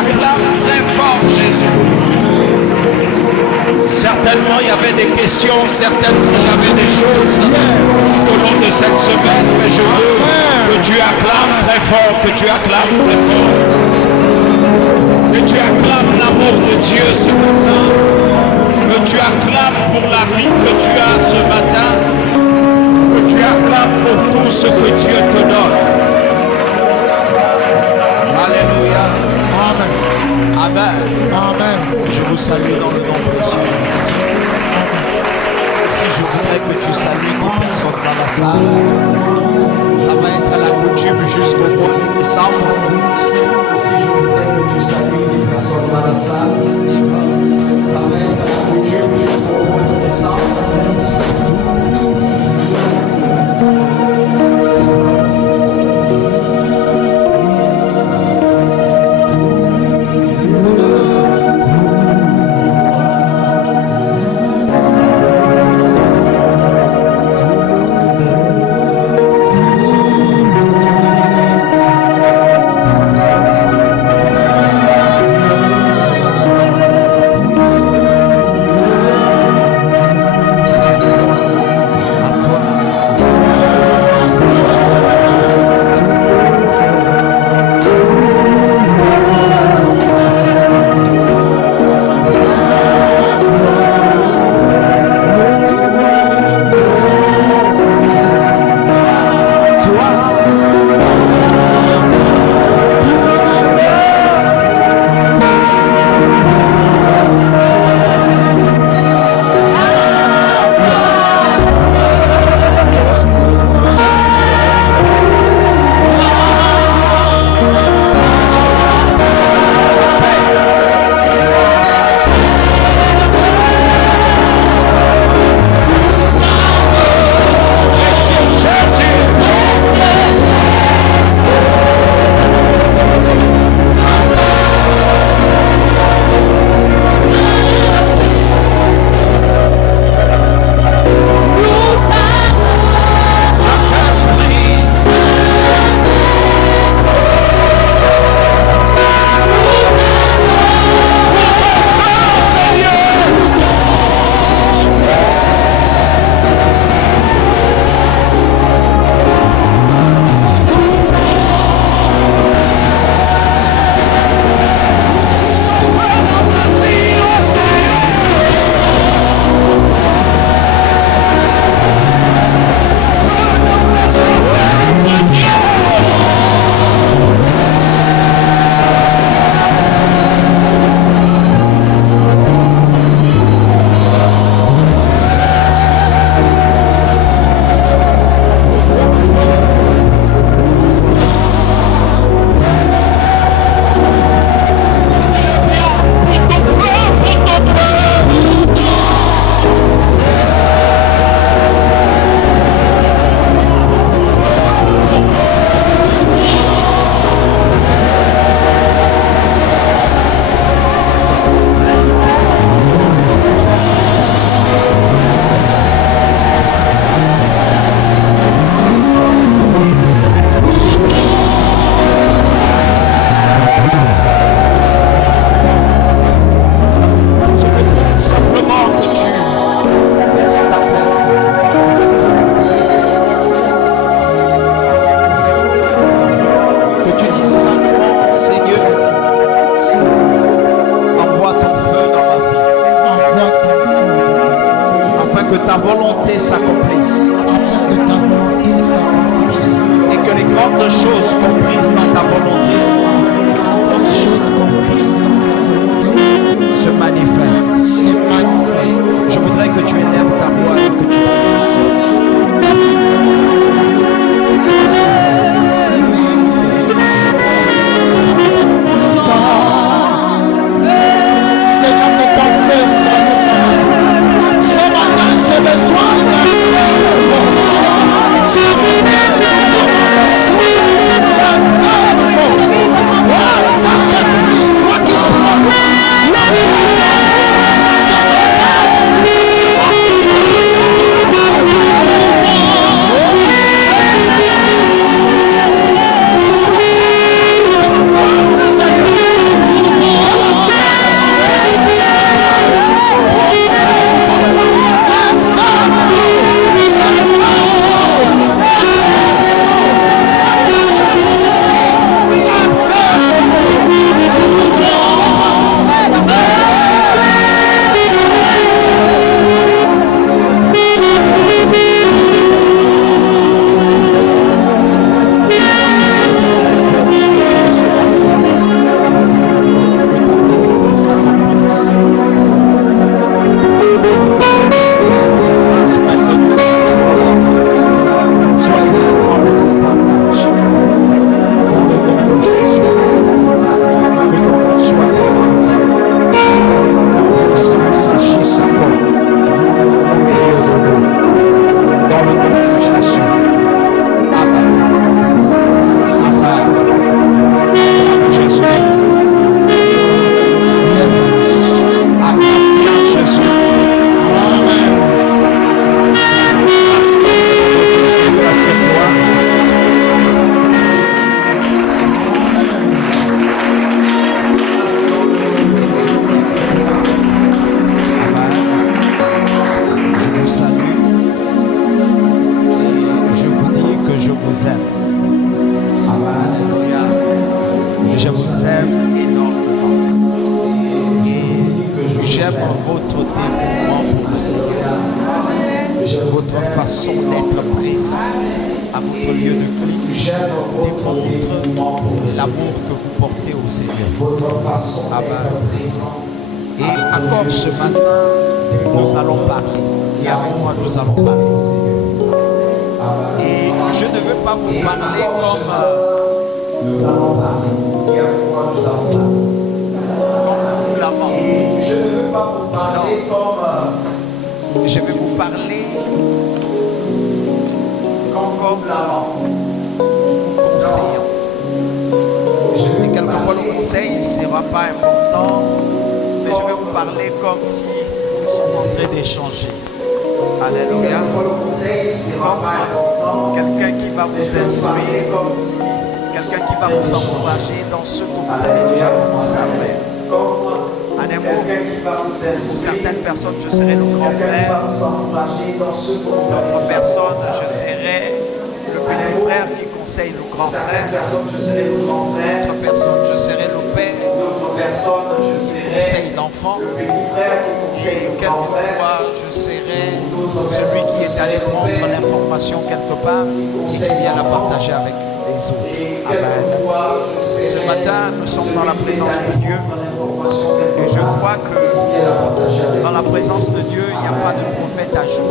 acclames très fort Jésus. Certainement il y avait des questions, certainement il y avait des choses au long de cette semaine, mais je veux que tu acclames très fort, que tu acclames très fort. Que tu acclames l'amour de Dieu ce matin. Que tu acclames pour la vie que tu as ce matin. Que tu acclames pour tout ce que Dieu te donne. Alléluia. Amen. Amen. Amen. Je vous salue dans le nom précieux. Si je voudrais que tu salues les personnes dans la salle, ça va être la coutume jusqu'au mois de décembre. Si je voudrais que tu salues les personnes dans la salle, ça va être la coutume jusqu'au mois de décembre. Ce matin, c'est le soir. vous aime. Alléluia. Je vous aime énormément. Et j'aime votre dévouement pour le Seigneur. Votre façon d'être présent à votre lieu de culte démontre l'amour que vous portez au Seigneur. Amen. Et encore ce matin, nous allons parler. Et avec moi, nous allons parler au Seigneur. Et je ne veux pas vous parler comme nous allons parler. Et avec moi, nous allons parler. Comme nous l'avons. Et je ne veux pas vous parler comme je vais vous parler comme l'avant. Conseillant. Et quelquefois, le conseil ne sera pas important, mais je vais vous parler comme si nous sommes en train d'échanger. Alléluia. Quelqu'un qui va vous instruire, quelqu'un qui va vous encourager dans ce que vous avez déjà commencé à faire. En un mot, pour certaines personnes, je serai le grand frère. D'autres personnes, je serai le petit frère qui conseille le grand frère. D'autres personnes, je serai le père qui conseille l'enfant. Quelquefois, je serai celui qui est allé prendre l'information quelque part et qui vient la partager avec les autres. Amen. Ce matin, nous sommes dans la présence de Dieu. Et je crois que dans la présence de Dieu, il n'y a pas de prophète à jour.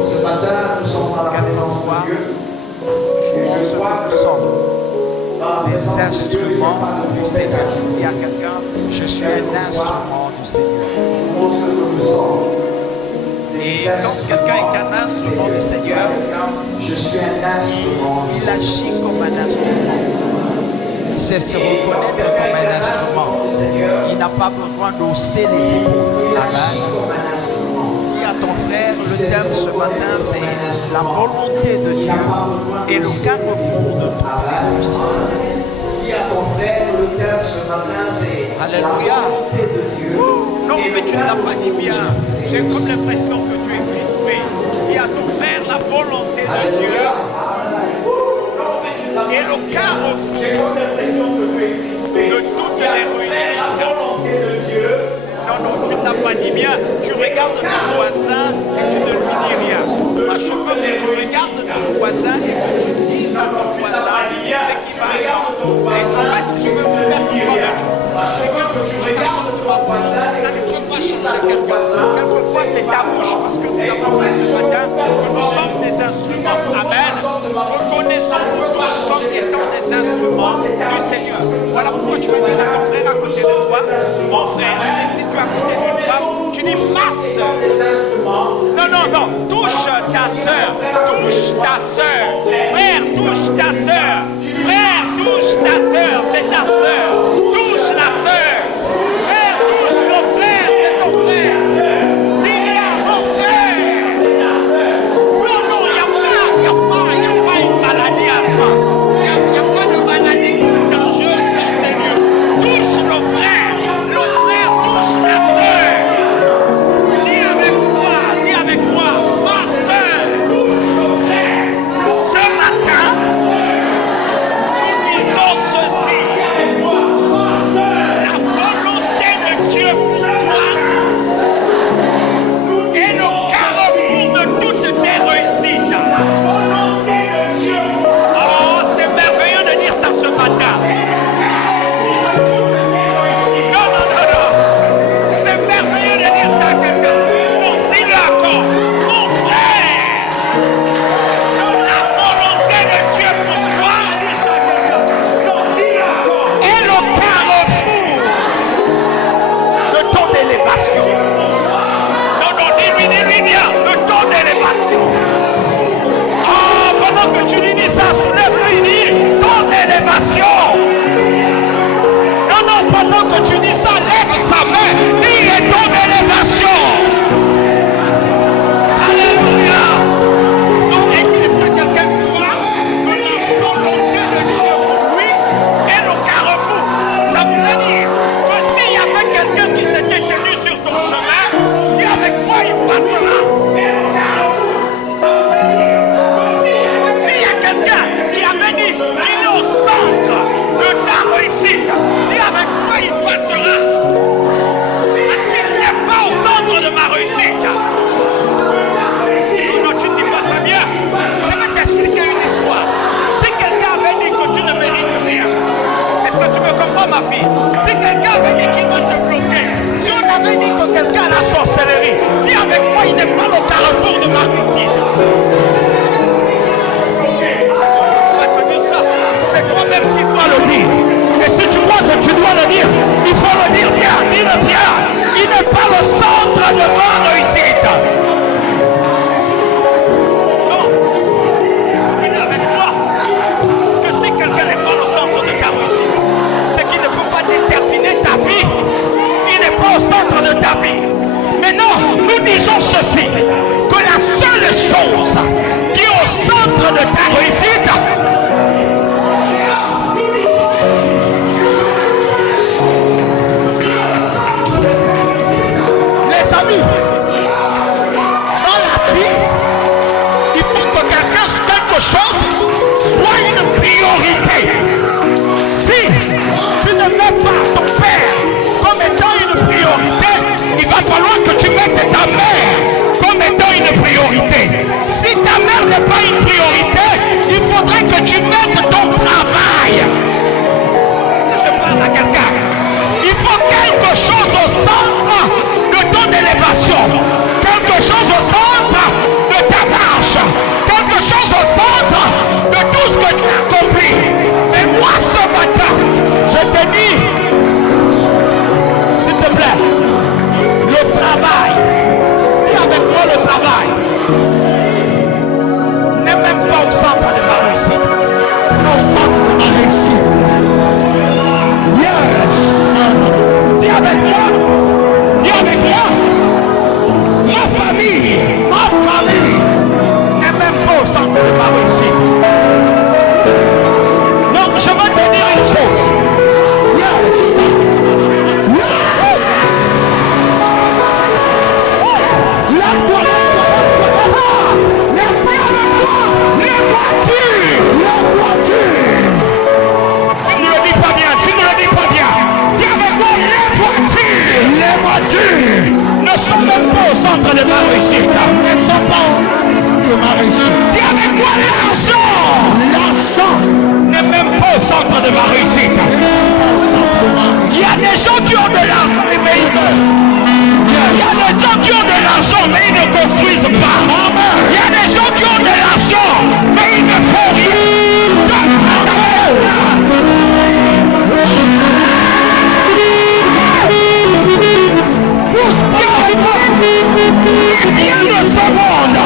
Quelquefois, je crois que nous sommes des instruments du Seigneur. Il y a quelqu'un, je suis un instrument du Seigneur. Et quand quelqu'un est un instrument du Seigneur, je suis un instrument. Il agit comme un instrument. Il sait se reconnaître comme un instrument. Il n'a pas besoin d'hausser les épaules. Amen. Dis à ton frère, le thème ce matin, c'est la volonté de Dieu et le carrefour de toute réussite. Dis à ton frère, le thème ce matin, c'est la volonté de Dieu. Non, mais tu ne l'as pas dit bien. J'ai comme l'impression que tu es crispé. Dis à ton frère, la volonté de Dieu. Et le carrefour, j'ai comme l'impression que tu es crispé de toutes les réussites. La volonté de Dieu. Non, tu ne l'as pas dit bien. Tu regardes ton voisin et tu ne lui dis rien. Je veux que tu regardes ton voisin et que tu dis à ton voisin ce qui va regarder ton voisin. Et en fait, je veux vous faire comprendre. Je veux que tu regardes ton voisin et que tu dises à ton voisin. Quelquefois, c'est ta bouche parce que nous avons fait ce matin que nous sommes des instruments. Amen. Reconnaissons-nous comme étant des instruments du Seigneur. Voilà pourquoi tu veux dire à ton frère à côté de toi, mon frère, si tu es à côté d'une femme, tu dis masse. Non, touche ta soeur, touche ta soeur. Frère, touche ta soeur. Frère, touche ta soeur, c'est ta soeur. Touche la soeur. Frère, touche mon frère, c'est ton frère. Dis à mon frère, c'est ta soeur. Non, il n'y a pas une maladie à ça. Il n'y a pas de maladie dangereuse dans le Seigneur. Touche le frère touche la soeur. Dis avec moi, ma soeur, touche le frère. Ce matin, nous disons ceci. Ma soeur, la volonté de Dieu pour toi est le carrefour de toutes tes réussites. La volonté de Dieu pour toi. Oh, c'est merveilleux de dire ça ce matin. Non. C'est merveilleux de dire ça à quelqu'un. Dis-le encore. Mon frère, la volonté de Dieu pour toi, dis ça à quelqu'un. Non, dis-le encore. Et le carrefour de ton élévation. Non, dis-lui bien, de ton élévation. Oh, pendant que tu lui dis ça, soulève-le, il dit ton élévation. Non, pendant que tu dis ça, lève sa main, dis et ton élévation. Alléluia. Donc, église de quelqu'un qui croit que la volonté de Dieu pour lui est le carrefour. Ça veut dire que s'il y avait quelqu'un qui s'était tenu sur ton chemin, et avec toi il passera. Et le carrefour, ça veut dire que s'il y a quelqu'un qui avait dit fois que tu dois le dire, il faut le dire bien, dis-le bien. Il n'est pas le centre de ma réussite. Non. Dis-le avec moi. Que si quelqu'un n'est pas le centre de ta réussite, c'est qu'il ne peut pas déterminer ta vie. Il n'est pas au centre de ta vie. Mais non, nous disons ceci, que la seule chose qui est au centre de ta réussite, les amis, dans la vie, il faut que quelque chose soit une priorité. Si tu ne mets pas ton père comme étant une priorité, il va falloir que tu mettes ta mère comme étant une priorité. Si ta mère n'est pas une priorité, il faudrait que tu mettes ton travail. Je parle à quelqu'un. Il faut quelque chose au centre de ton élévation, quelque chose au centre de ta marche, quelque chose au centre de tout ce que tu as accompli. Mais moi ce matin, je te dis, s'il te plaît, le travail, dis avec moi le travail, n'est même pas au centre de ma réussite, au centre de ma réussite. Yes! Dis avec moi, ma famille n'est même pas au centre de ma réussite. Donc je vais te dire une chose. Yes! Lève-toi, les voitures. Tu ne le dis pas bien, dis avec moi, les voitures ne sont même pas au centre de ma réussite. Ne sont pas au centre de ma réussite. Dis avec moi, l'argent n'est même pas au centre de ma réussite. Il y a des gens qui ont de l'argent, mais ils meurent. Il y a des gens qui ont de l'argent, mais ils ne construisent pas. Il y a des gens qui ont de l'argent, mais ils ne font rien. Les biens de ce monde,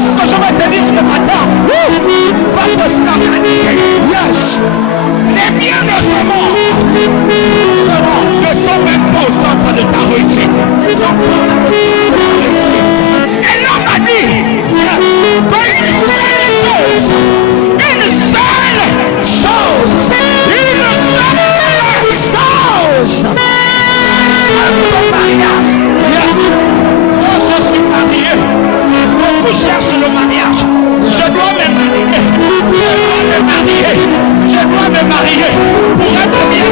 ce que je vais te dire ce matin, va te scandaliser. Yes. Les biens de ce monde ne sont même pas au centre de ta réussite. Ils sont pas. Et l'homme a dit qu'une seule chose, je suis marié. Beaucoup cherchent le mariage. Je dois me marier pour être bien,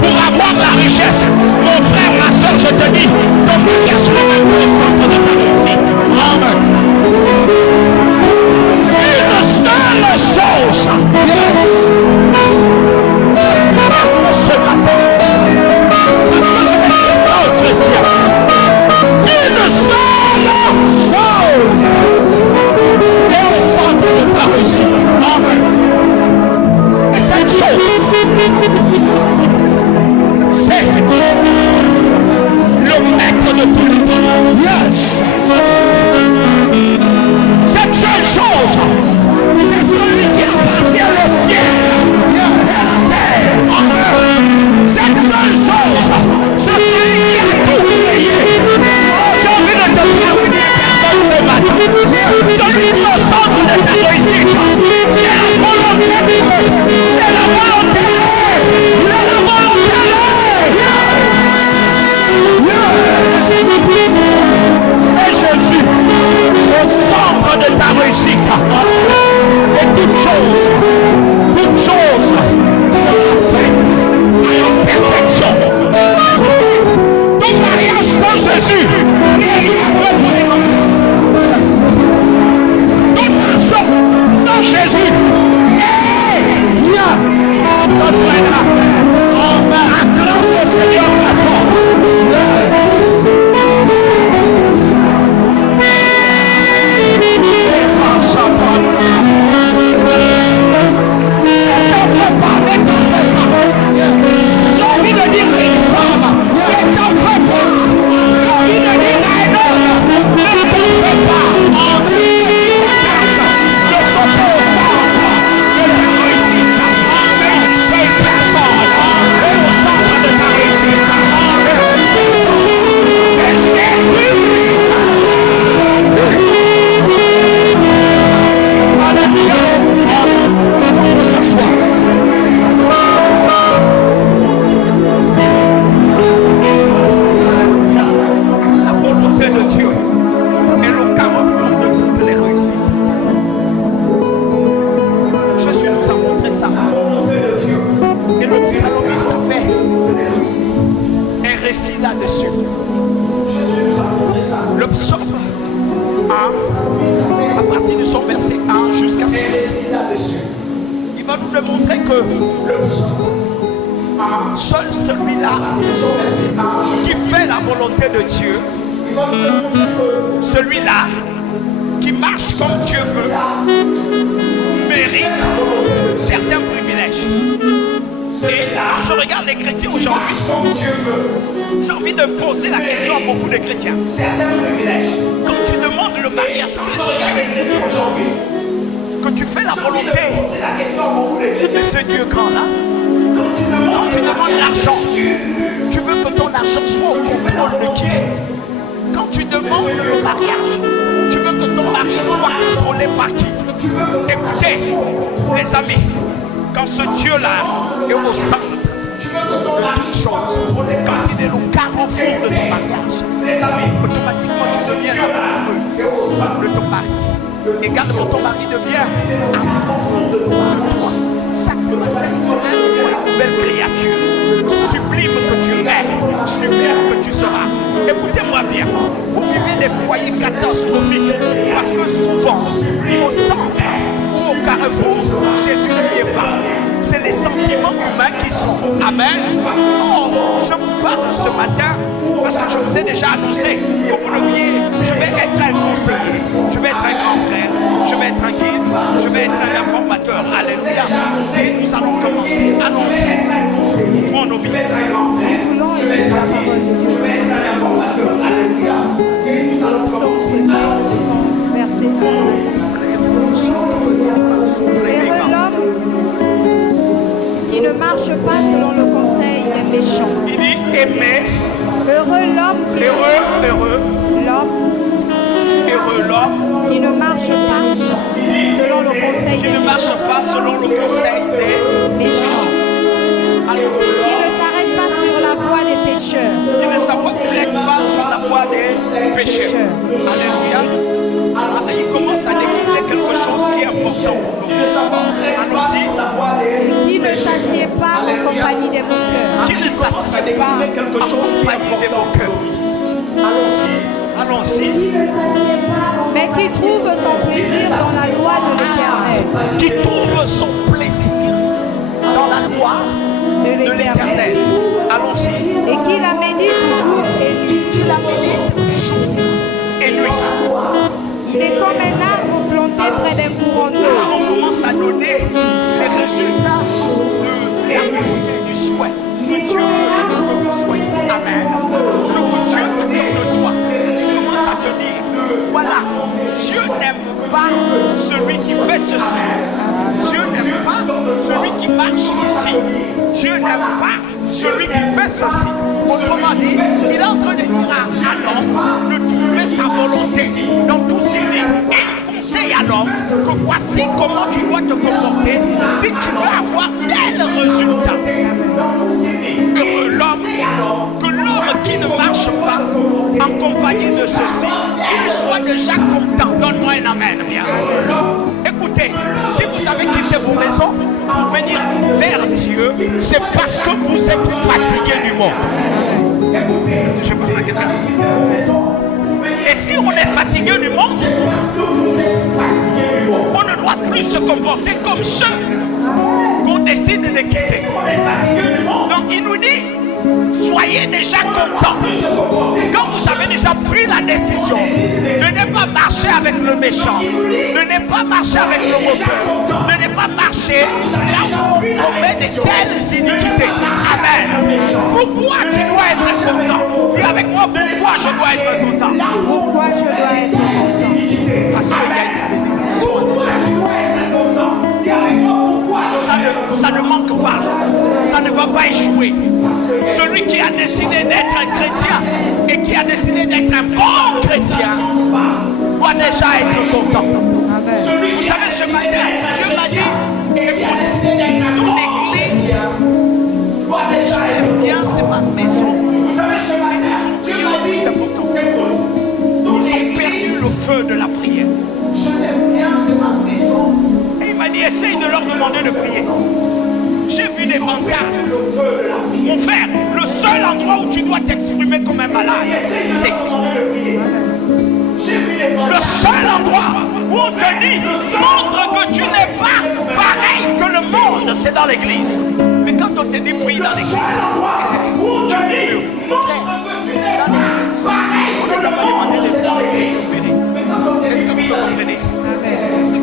pour avoir la richesse. Mon frère, ma soeur, je te dis, ton mariage n'est même pas au centre de ta réussite. Amen. Une seule chose. Ce matin, parce que je vais dire aux chrétiens, une seule chose est au centre de ta réussite. Amen. Et cette chose, c'est le maître de tous les temps. Yes. Cette seule chose, c'est celui qui appartient au ciel et à la terre. Amen. Cette seule chose, c'est celui qui a tout créé. J'ai envie de te prévenir personne ce matin. Celui qui est au centre de ta réussite, c'est la volonté de Dieu. C'est la volonté. C'est la volonté. Et Jésus, au centre de ta réussite. Et toute chose sera faite à la perfection. Ton mariage sans Jésus n'est rien de ton argent sans Jésus n'est rien. Donne-moi on acclame le Seigneur très fort. là-dessus. Le psaume 1, à partir de son verset 1 jusqu'à 6, il va nous démontrer que seul celui-là qui fait la volonté de Dieu, celui-là qui marche comme Dieu veut, mérite certains privilèges. Et quand je regarde les chrétiens aujourd'hui, j'ai envie de poser la question à beaucoup de chrétiens. Quand tu demandes le mariage, tu es sûr que tu fais la volonté de ce Dieu grand-là. Quand tu demandes l'argent, tu veux que ton argent soit au contrôle de qui? Quand tu demandes le mariage, tu veux que ton mari soit contrôlé par qui? Écoutez, les amis, quand ce Dieu-là est au centre de toute chose, quand il est au carrefour de ton mariage, automatiquement tu deviens l'amoureux de ton mari. Et quand ton mari devient amoureux de toi, chaque matin, une nouvelle créature, sublime que tu es, sublime que tu seras. Écoutez-moi bien, vous vivez des foyers catastrophiques parce que souvent, au centre ou au carrefour, Jésus n'y est pas. C'est les sentiments humains qui sont. Amen. Oh, je vous parle ce matin parce que je vous ai déjà annoncé que vous le voyez, je vais être un conseiller, je vais être un grand frère, je vais être un guide, je vais être un informateur. Alléluia. Et nous allons commencer à annoncer pour nos vies. Je vais être un grand frère, je vais être un guide, je vais être un informateur. Alléluia. Et nous allons commencer à annoncer. Verset 1. Heureux l'homme qui ne marche pas selon le conseil des méchants. Il dit aimer. Heureux l'homme qui ne marche pas selon le conseil des méchants. Qui ne s'arrête pas sur la voie des pécheurs. Alléluia. Il commence à découvrir quelque chose qui est important. Qui ne s'assied pas en compagnie des moqueurs. Qui ne s'assied pas quelque chose qui est important. Allons-y. Mais qui trouve son plaisir dans la loi de l'Éternel. Qui trouve son plaisir dans la loi de l'Éternel. Allons-y. Et qui la médite jour et nuit. Qui la médite jour et nuit. Il est comme un arbre planté près d'un courant d'eau. On commence à donner les résultats de la volonté du souhait que Dieu veut que vous soyez. Amen. Ce que Dieu veut de toi. Il commence à te dire, voilà, Dieu n'aime pas celui qui fait ceci. Dieu n'aime pas celui qui marche ici. Dieu n'aime pas celui qui fait ceci. Autrement dit, il est en train de dire à l'homme de trouver sa volonté dans tout ce qu'il dit. Et il conseille à l'homme que voici comment tu dois te comporter si tu veux avoir tel résultat. Heureux l'homme, que l'homme qui ne marche pas en compagnie de ceci, il soit déjà content. Donne-moi un amen, bien. Écoutez, si vous avez quitté vos maisons pour venir vers Dieu, c'est parce que vous êtes fatigué du monde. Est-ce que je parle à quelqu'un? Et si on est fatigué du monde, on ne doit plus se comporter comme ceux qu'on décide de quitter. Donc il nous dit, soyez déjà contents. Quand vous avez déjà pris la décision de ne pas marcher avec le méchant, de ne pas marcher avec le moqueur, de ne pas marcher là où vous commettez de telles iniquités. Amen. Pourquoi tu dois être content? Dis avec moi, pourquoi je dois être content? Pourquoi je dois être content? Parce qu'il y a pourquoi tu dois être content? Dis avec moi, pourquoi ça ne manque pas. Ça ne va pas échouer. Celui qui a décidé d'être un chrétien et qui a décidé d'être un bon chrétien doit déjà être content. Amen. Vous savez, ce matin, Dieu m'a dit, et qui a décidé d'être un bon l'église doit déjà être bien, c'est ma maison. Vous savez, ce matin, Dieu m'a dit, c'est important. Ils ont perdu le feu de la prière. Je l'aime bien, c'est ma maison. Et il m'a dit, essaye de leur demander de prier. J'ai vu des pancartes. Mon frère, le seul endroit où tu dois t'exprimer comme un c'est dans l'église. Mais quand on te dit prie dans l'église, tu dis, c'est dans l'église. Est-ce que vous me comprenez?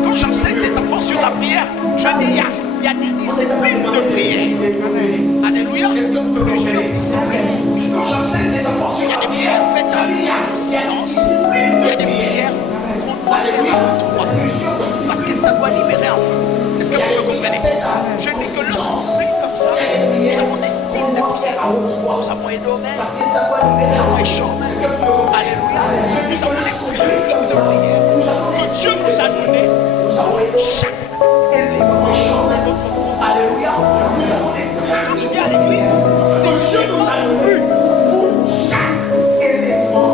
Quand j'enseigne les enfants sur la prière, je dis, il y a des disciplines de prière. Alléluia. Est-ce que vous me comprenez? Quand j'enseigne les enfants sur la prière, faites un silence. Il y a des prières. Alléluia. Parce que ça doit libérer en feu. Est-ce que vous me comprenez? Je dis que lorsqu'on prie comme ça, nous avons des styles de prière à haute voix. Nous avons énormément. Parce que ça doit libérer en feu. Alléluia. Nous avons des techniques de prière que Dieu nous a données. Nous avons chaque Alléluia. Nous avons des techniques à l'église que Dieu nous a données pour chaque élément.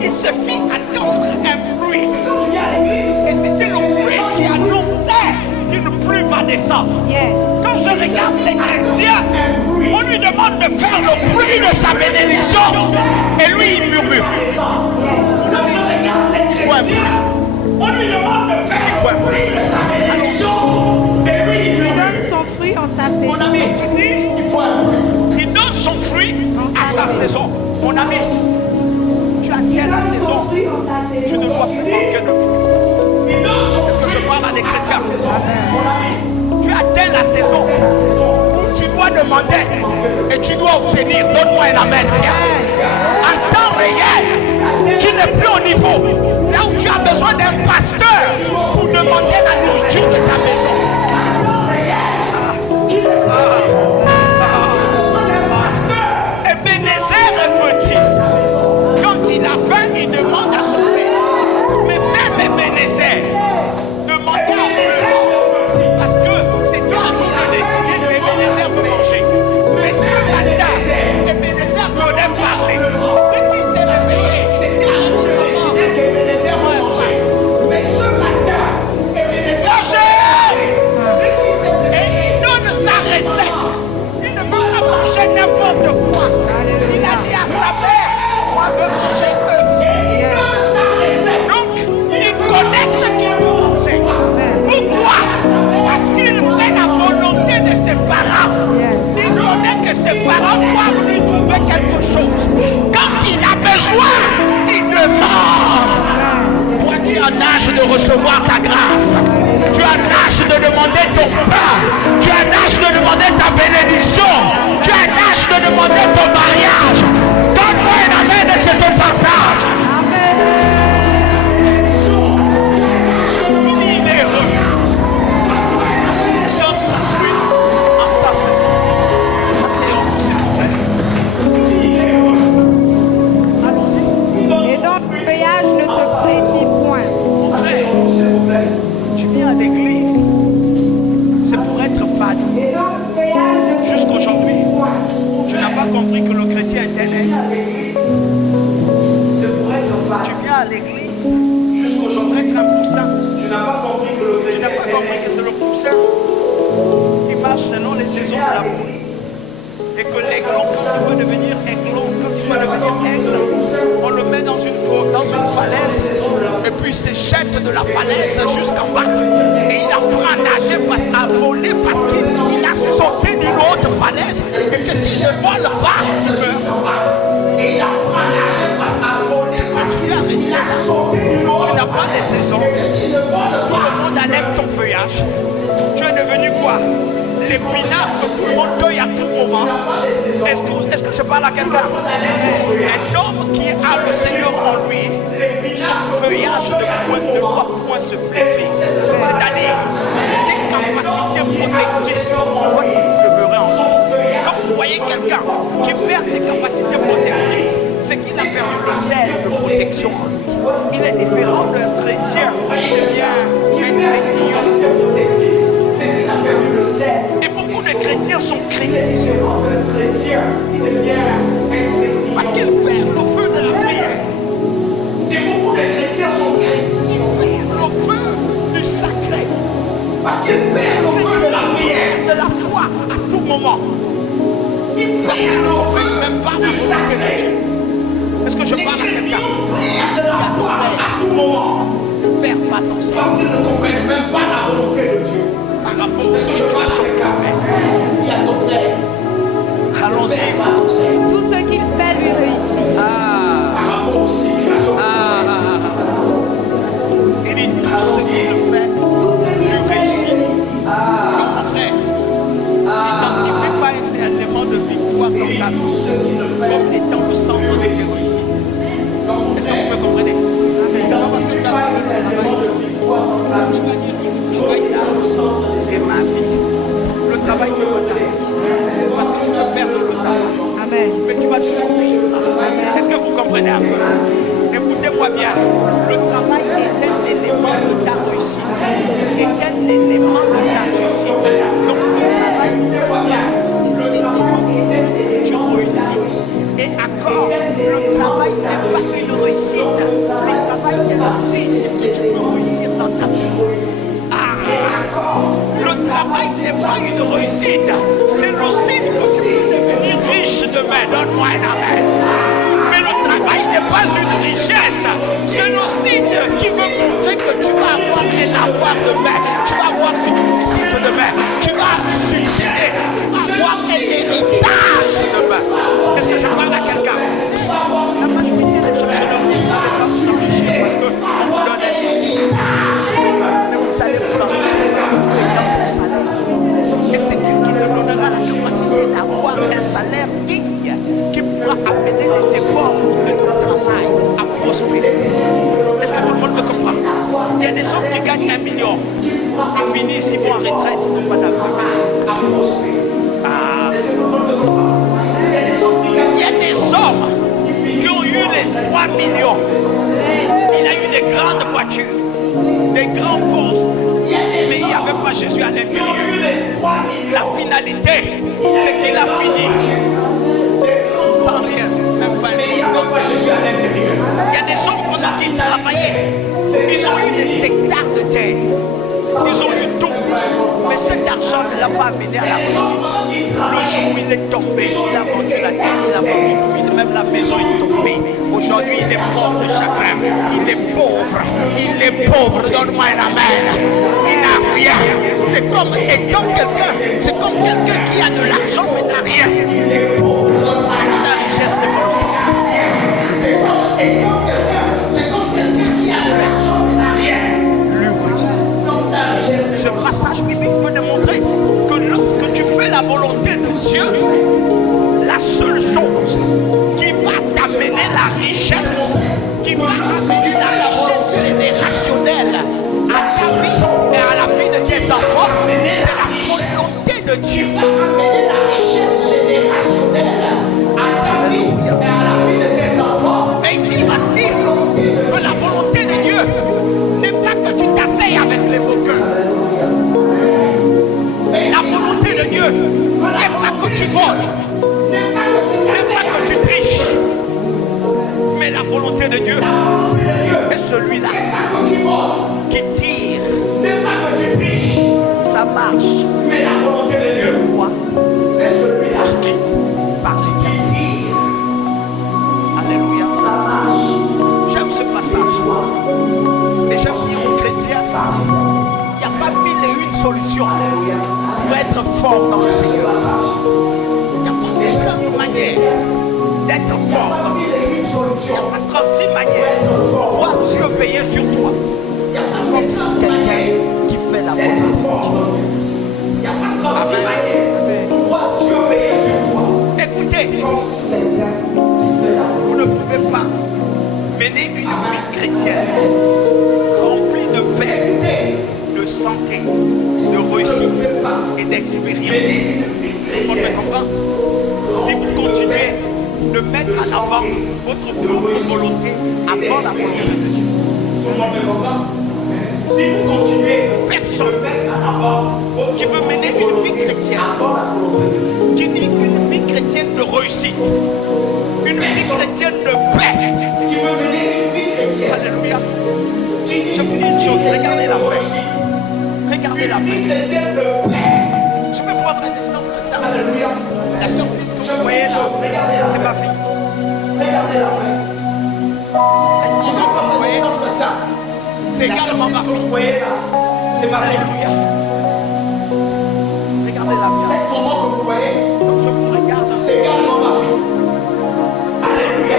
Il suffit d'attendre un bruit. Et c'était le bruit qui annonçait qu'une pluie va descendre. Yes. Quand je regarde les chrétiens, on lui demande de faire le bruit de sa bénédiction. Et lui, il murmure. Quand je regarde les chrétiens, on lui demande de faire le bruit de sa bénédiction. Et lui, il Il murmure. donne son fruit en sa saison. Mon ami, il faut un bruit. Il donne son fruit à sa saison. Mon ami, tu atteins la saison. Tu ne dois plus manquer de fruit. Est-ce que je parle à des chrétiens? Mon ami, tu atteins la saison où tu dois demander et tu dois obtenir. Donne-moi un amen. En temps réel, tu n'es plus au niveau. Là où tu as besoin d'un pasteur pour demander la nourriture de ta maison. Ebenezer est petit. Quand il a faim, il demande à son père. Mais même Ebenezer demandait à Ebenezer parce que c'est toi qui as décidé que Ebenezer veut manger. Mais ce matin, Ebenezer venait parler. Dès qu'il s'est réveillé, c'était à vous de décider qu'Ebenezer veut manger. Mais ce matin, Ebenezer et il donne sa recette. Il ne va pas manger n'importe quoi. Il a dit à sa mère, moi je veux manger œuf. Il donne sa recette. Donc, il connaît ce qu'il veut manger. Pourquoi? Parce qu'il fait la volonté de ses parents. Il connaît que ses parents doivent lui trouver quelque chose. Quand il a besoin, il demande. Toi, tu es en âge de recevoir ta grâce. Tu es en âge de demander ton pain. Tu es en âge de demander ta bénédiction. Tu es en âge de demander ton mariage. Donne-moi un amen et c'est ton partage. Il est heureux. Donne son fruit en sa saison. Asseyons-nous, s'il vous plaît. Il est heureux. Allons-y. Et donc, le feuillage ne se précipite point. Asseyons-nous, s'il vous plaît. Tu viens à l'église. C'est pour être fan. Et donc, le feuillage ne se Jusqu'aujourd'hui, tu n'as pas compris que le chrétien est un Tu viens à l'église jusqu'aujourd'hui être un poussin. Tu n'as pas compris que le chrétien c'est le poussin qui marche selon les saisons de la vie. Et que l'aiglon, quand il veut devenir aiglon, quand il veut devenir aiglon, on le met dans une falaise et puis il se jette de la falaise jusqu'en bas. Et il apprend à nager, à voler parce qu'il a sauté d'une autre falaise. Et que si je vole pas, il meurt. Et il apprend à nager, à voler parce qu'il a sauté d'une autre. Tu n'as pas les saisons. Tout le monde enlève ton feuillage. Tu es devenu quoi? L'épinard que tout le monde cueille à tout moment. Est-ce que je parle à quelqu'un? Un homme qui a le Seigneur en lui, son feuillage ne doit point se flétrir. C'est-à-dire, ses capacités protectrices doivent toujours demeurer en lui. Quand vous voyez quelqu'un qui perd ses capacités protectrices, c'est qu'il a perdu le sel de protection en lui. Il est différent d'un chrétien qui devient un chrétien. Et beaucoup de chrétiens sont chrétiens. Parce qu'ils perdent le feu de la prière. Et beaucoup de chrétiens sont chrétiens. Ils perdent le feu du sacré. Parce qu'ils perdent le feu de la prière, de la foi à tout moment. Ils perdent le feu même pas du sacré. Est-ce que je parle à quelqu'un? Ils perdent de la foi à tout moment. Ne perds pas ton sacré. Parce qu'ils ne comprennent même pas la volonté de Dieu. Par rapport situation que tu mets. Allons-y. Tout ce qu'il fait lui réussit. Il dit tout ce qu'il fait, Tout ce qu'il lui fait réussit. lui réussit. Donc, mon frère, n'identifie pas un élément de victoire dans ta vie comme étant le centre de tes réussites. Est-ce que vous me comprenez? Non, parce que tu as dit le travail là, c'est ma vie. Le travail ne me t'arrête. Parce que tu peux perdre le travail. Amen. Mais tu vas toujours vivre. Est-ce que vous comprenez un peu? Écoutez-moi bien. Le travail est un élément de ta réussite. Est un élément de ta réussite. Donc le travail, écoutez-moi bien. Le travail est un élément de réussite. Et encore, le travail n'est pas une réussite. Le travail est le signe que tu peux réussir dans ta vie. Le travail n'est pas une réussite. C'est le signe que tu peux devenir riche demain. Donne-moi un amen. Mais le travail n'est pas une richesse. C'est le signe qui veut montrer que tu vas avoir un avoir demain. Tu vas avoir une réussite demain. Tu vas succéder. Tu vas avoir un héritage demain. Est-ce que je parle à quelqu'un? La majorité des gens parce qu'on vous donne un héritage. Mais vous allez vous enrichir parce que vous êtes dans ton salaire. Et c'est Dieu qui te donnera la capacité d'avoir un salaire digne qui pourra amener les efforts de ton travail à prospérer. Est-ce que tout le monde me comprend? Il y a des hommes qui gagnent 1 million et finissent 6 mois en retraite, ils n'ont pas d'avenir. Il y a des hommes qui ont eu les 3 millions. Il a eu des grandes voitures, des grands postes, mais il n'y avait pas Jésus à l'intérieur. La finalité, c'est qu'il a fini sans rien, même pas. Mais il n'y avait pas Jésus à l'intérieur. Il y a des hommes qu'on a dit travailler. Ils ont eu des hectares de terre. Ils ont eu tout. Mais cet argent ne l'a pas amené à la réussite. Le jour où il est tombé, il a vendu la terre, il a vendu tout, même la maison est tombée. Aujourd'hui, il est mort de chagrin. Il est pauvre. Il est pauvre. Donne-moi un amen. Il n'a rien. C'est comme étant quelqu'un. C'est comme quelqu'un qui a de l'argent mais n'a rien. Il est pauvre. La richesse de mon sang. C'est comme quelqu'un qui a de l'argent mais n'a rien. Lui réussit. Ce passage biblique peut démontrer que lorsque tu fais la volonté de Dieu, la seule chose qui va t'amener la richesse, qui va amener la richesse générationnelle à ta vie et à la vie de tes enfants, c'est la volonté de Dieu. Qui va amener la richesse générationnelle à ta vie et à la vie de tes enfants. Et ici, il va dire que la volonté de Dieu n'est pas que tu t'asseyes avec les moqueurs. La volonté de Dieu n'est pas que tu voles, n'est pas que tu triches. Mais la volonté de Dieu est celui-là qui tire. N'est pas que tu triches. Ça marche. Mais la volonté de Dieu est celui-là qui parle, qui tire. Alléluia. Ça marche. J'aime ce passage. Et j'aime dire aux chrétiens, il n'y a pas 1001 solutions pour être fort dans le Seigneur. Il n'y a pas 50 manières d'être fort. Il n'y a pas 36 manières pour voir Dieu veiller sur toi. Il n'y a pas comme si quelqu'un qui fait la volonté. Il n'y a pas 36 manières pour voir Dieu veiller sur toi. Écoutez, comme si quelqu'un qui fait la volonté. Vous ne pouvez pas mener une vie chrétienne remplie de paix, de santé, de réussite et d'expérience. Tout le monde me comprend? Si vous continuez de mettre en avant votre propre volonté avant la volonté de Dieu. Tout le monde me comprend? Si vous continuez, personne de mettre en avant qui veut mener une vie chrétienne avant la volonté de Dieu. Qui dit une vie chrétienne de réussite, une vie chrétienne de paix, qui veut mener une vie chrétienne. Alléluia. Je vous dis une chose, regardez la paix. Regardez la paix. Je peux prendre un exemple de ça. Alléluia. La surprise que vous voyez là, c'est ma fille. Regardez la paix. Je peux prendre un exemple de ça. C'est également ma fille. Vous voyez là, c'est ma fille. Alléluia. voyez, Quand je vous regarde, c'est également ma fille. Alléluia.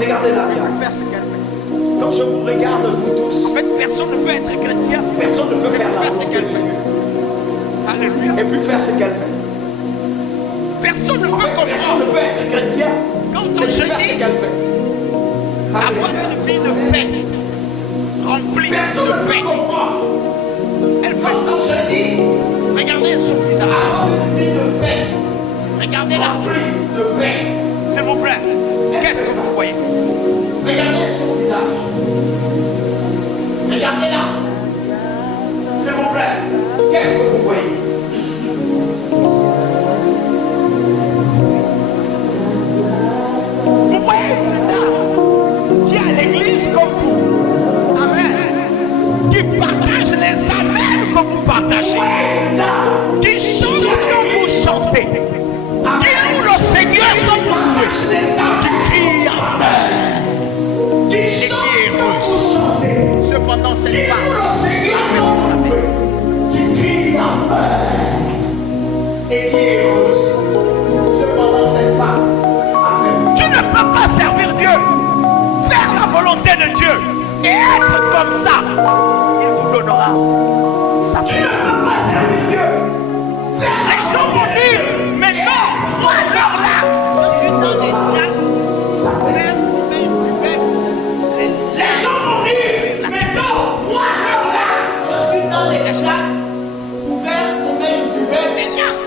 Regardez-la bien. faire ce qu'elle fait. Quand je vous regarde, vous tous, En fait, personne ne peut être chrétien. personne ne peut faire la Faire ce volonté qu'elle de fait. Dieu Alléluia. et puis faire ce qu'elle fait. Personne ne En peut fait, personne ne comprendre. peut être chrétien Quand et on puis se faire ce dit qu'elle fait. avoir une vie de paix, remplie Personne de ne peut paix, comprendre. elle fait Quand ça. je dis Regardez son visage. avoir une vie de paix, Regardez-la, remplie de paix, s'il vous plaît. Qu'est-ce que vous voyez? regardez son visage. Regardez-la. S'il vous plaît. Qu'est-ce que vous voyez? Vous voyez une dame qui est à l'église comme vous. Amen. Qui partage les amens que vous partagez. Qui chante comme vous chantez. Qui loue le Seigneur comme vous louez. Qui crie Amen. Qui chante comme vous chantez. Cependant, cette Qui femme, loue le Seigneur mais comme vous vous savez, louez. Qui crie Amen. Et qui est heureuse. Cependant, cette femme a fait tu ne peux pas servir Dieu, faire la volonté de Dieu et être comme ça. Il vous donnera sa Tu vie. ne peux pas servir Dieu. Les gens vont dire, mais non, moi, alors là, je suis dans des draps, Ça fait. Les gens vont dire, mais non, moi, là, je suis dans les plats couverts, on met une cuvette.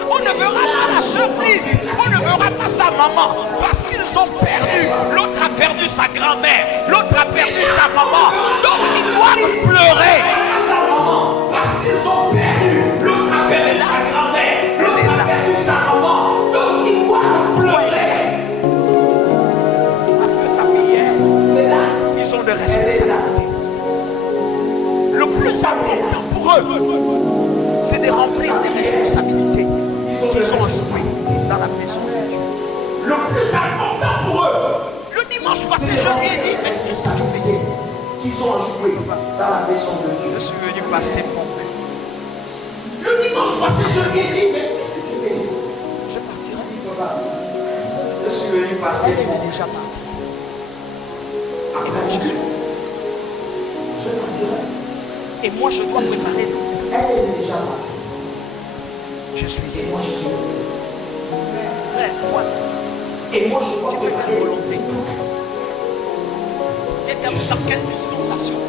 On ne verra pas la surprise, on ne verra pas sa maman, parce qu'ils ont perdu. L'autre a perdu sa grand-mère, l'autre a perdu sa maman. Donc ils doivent pleurer. Sa maman, parce qu'ils ont perdu. L'autre a perdu sa grand-mère, l'autre a perdu sa maman. Donc ils doivent pleurer. Parce que sa fille est, Mais là, ils ont des responsabilités. Le plus important pour eux, c'est de remplir des responsabilités qu'ils ont à jouer dans la maison de Dieu. le plus important pour eux, Le dimanche passé, je lui ai dit, les est-ce que tu fais responsabilités ici? qu'ils ont à jouer dans la maison de Dieu. Je suis venu passer mon cœur. Le dimanche passé, je lui ai dit, mais qu'est-ce que tu fais ici? Je partirai. Il peut pas. Je suis venu passer Elle mon est déjà partie. après Jésus. Je partirai. Et moi, je dois préparer le Elle est déjà partie. Je suis Et ici. moi, je suis resté. Frère, toi, Et moi, je dois tu veux préparer ta volonté. Tu es dans quelle dispensation?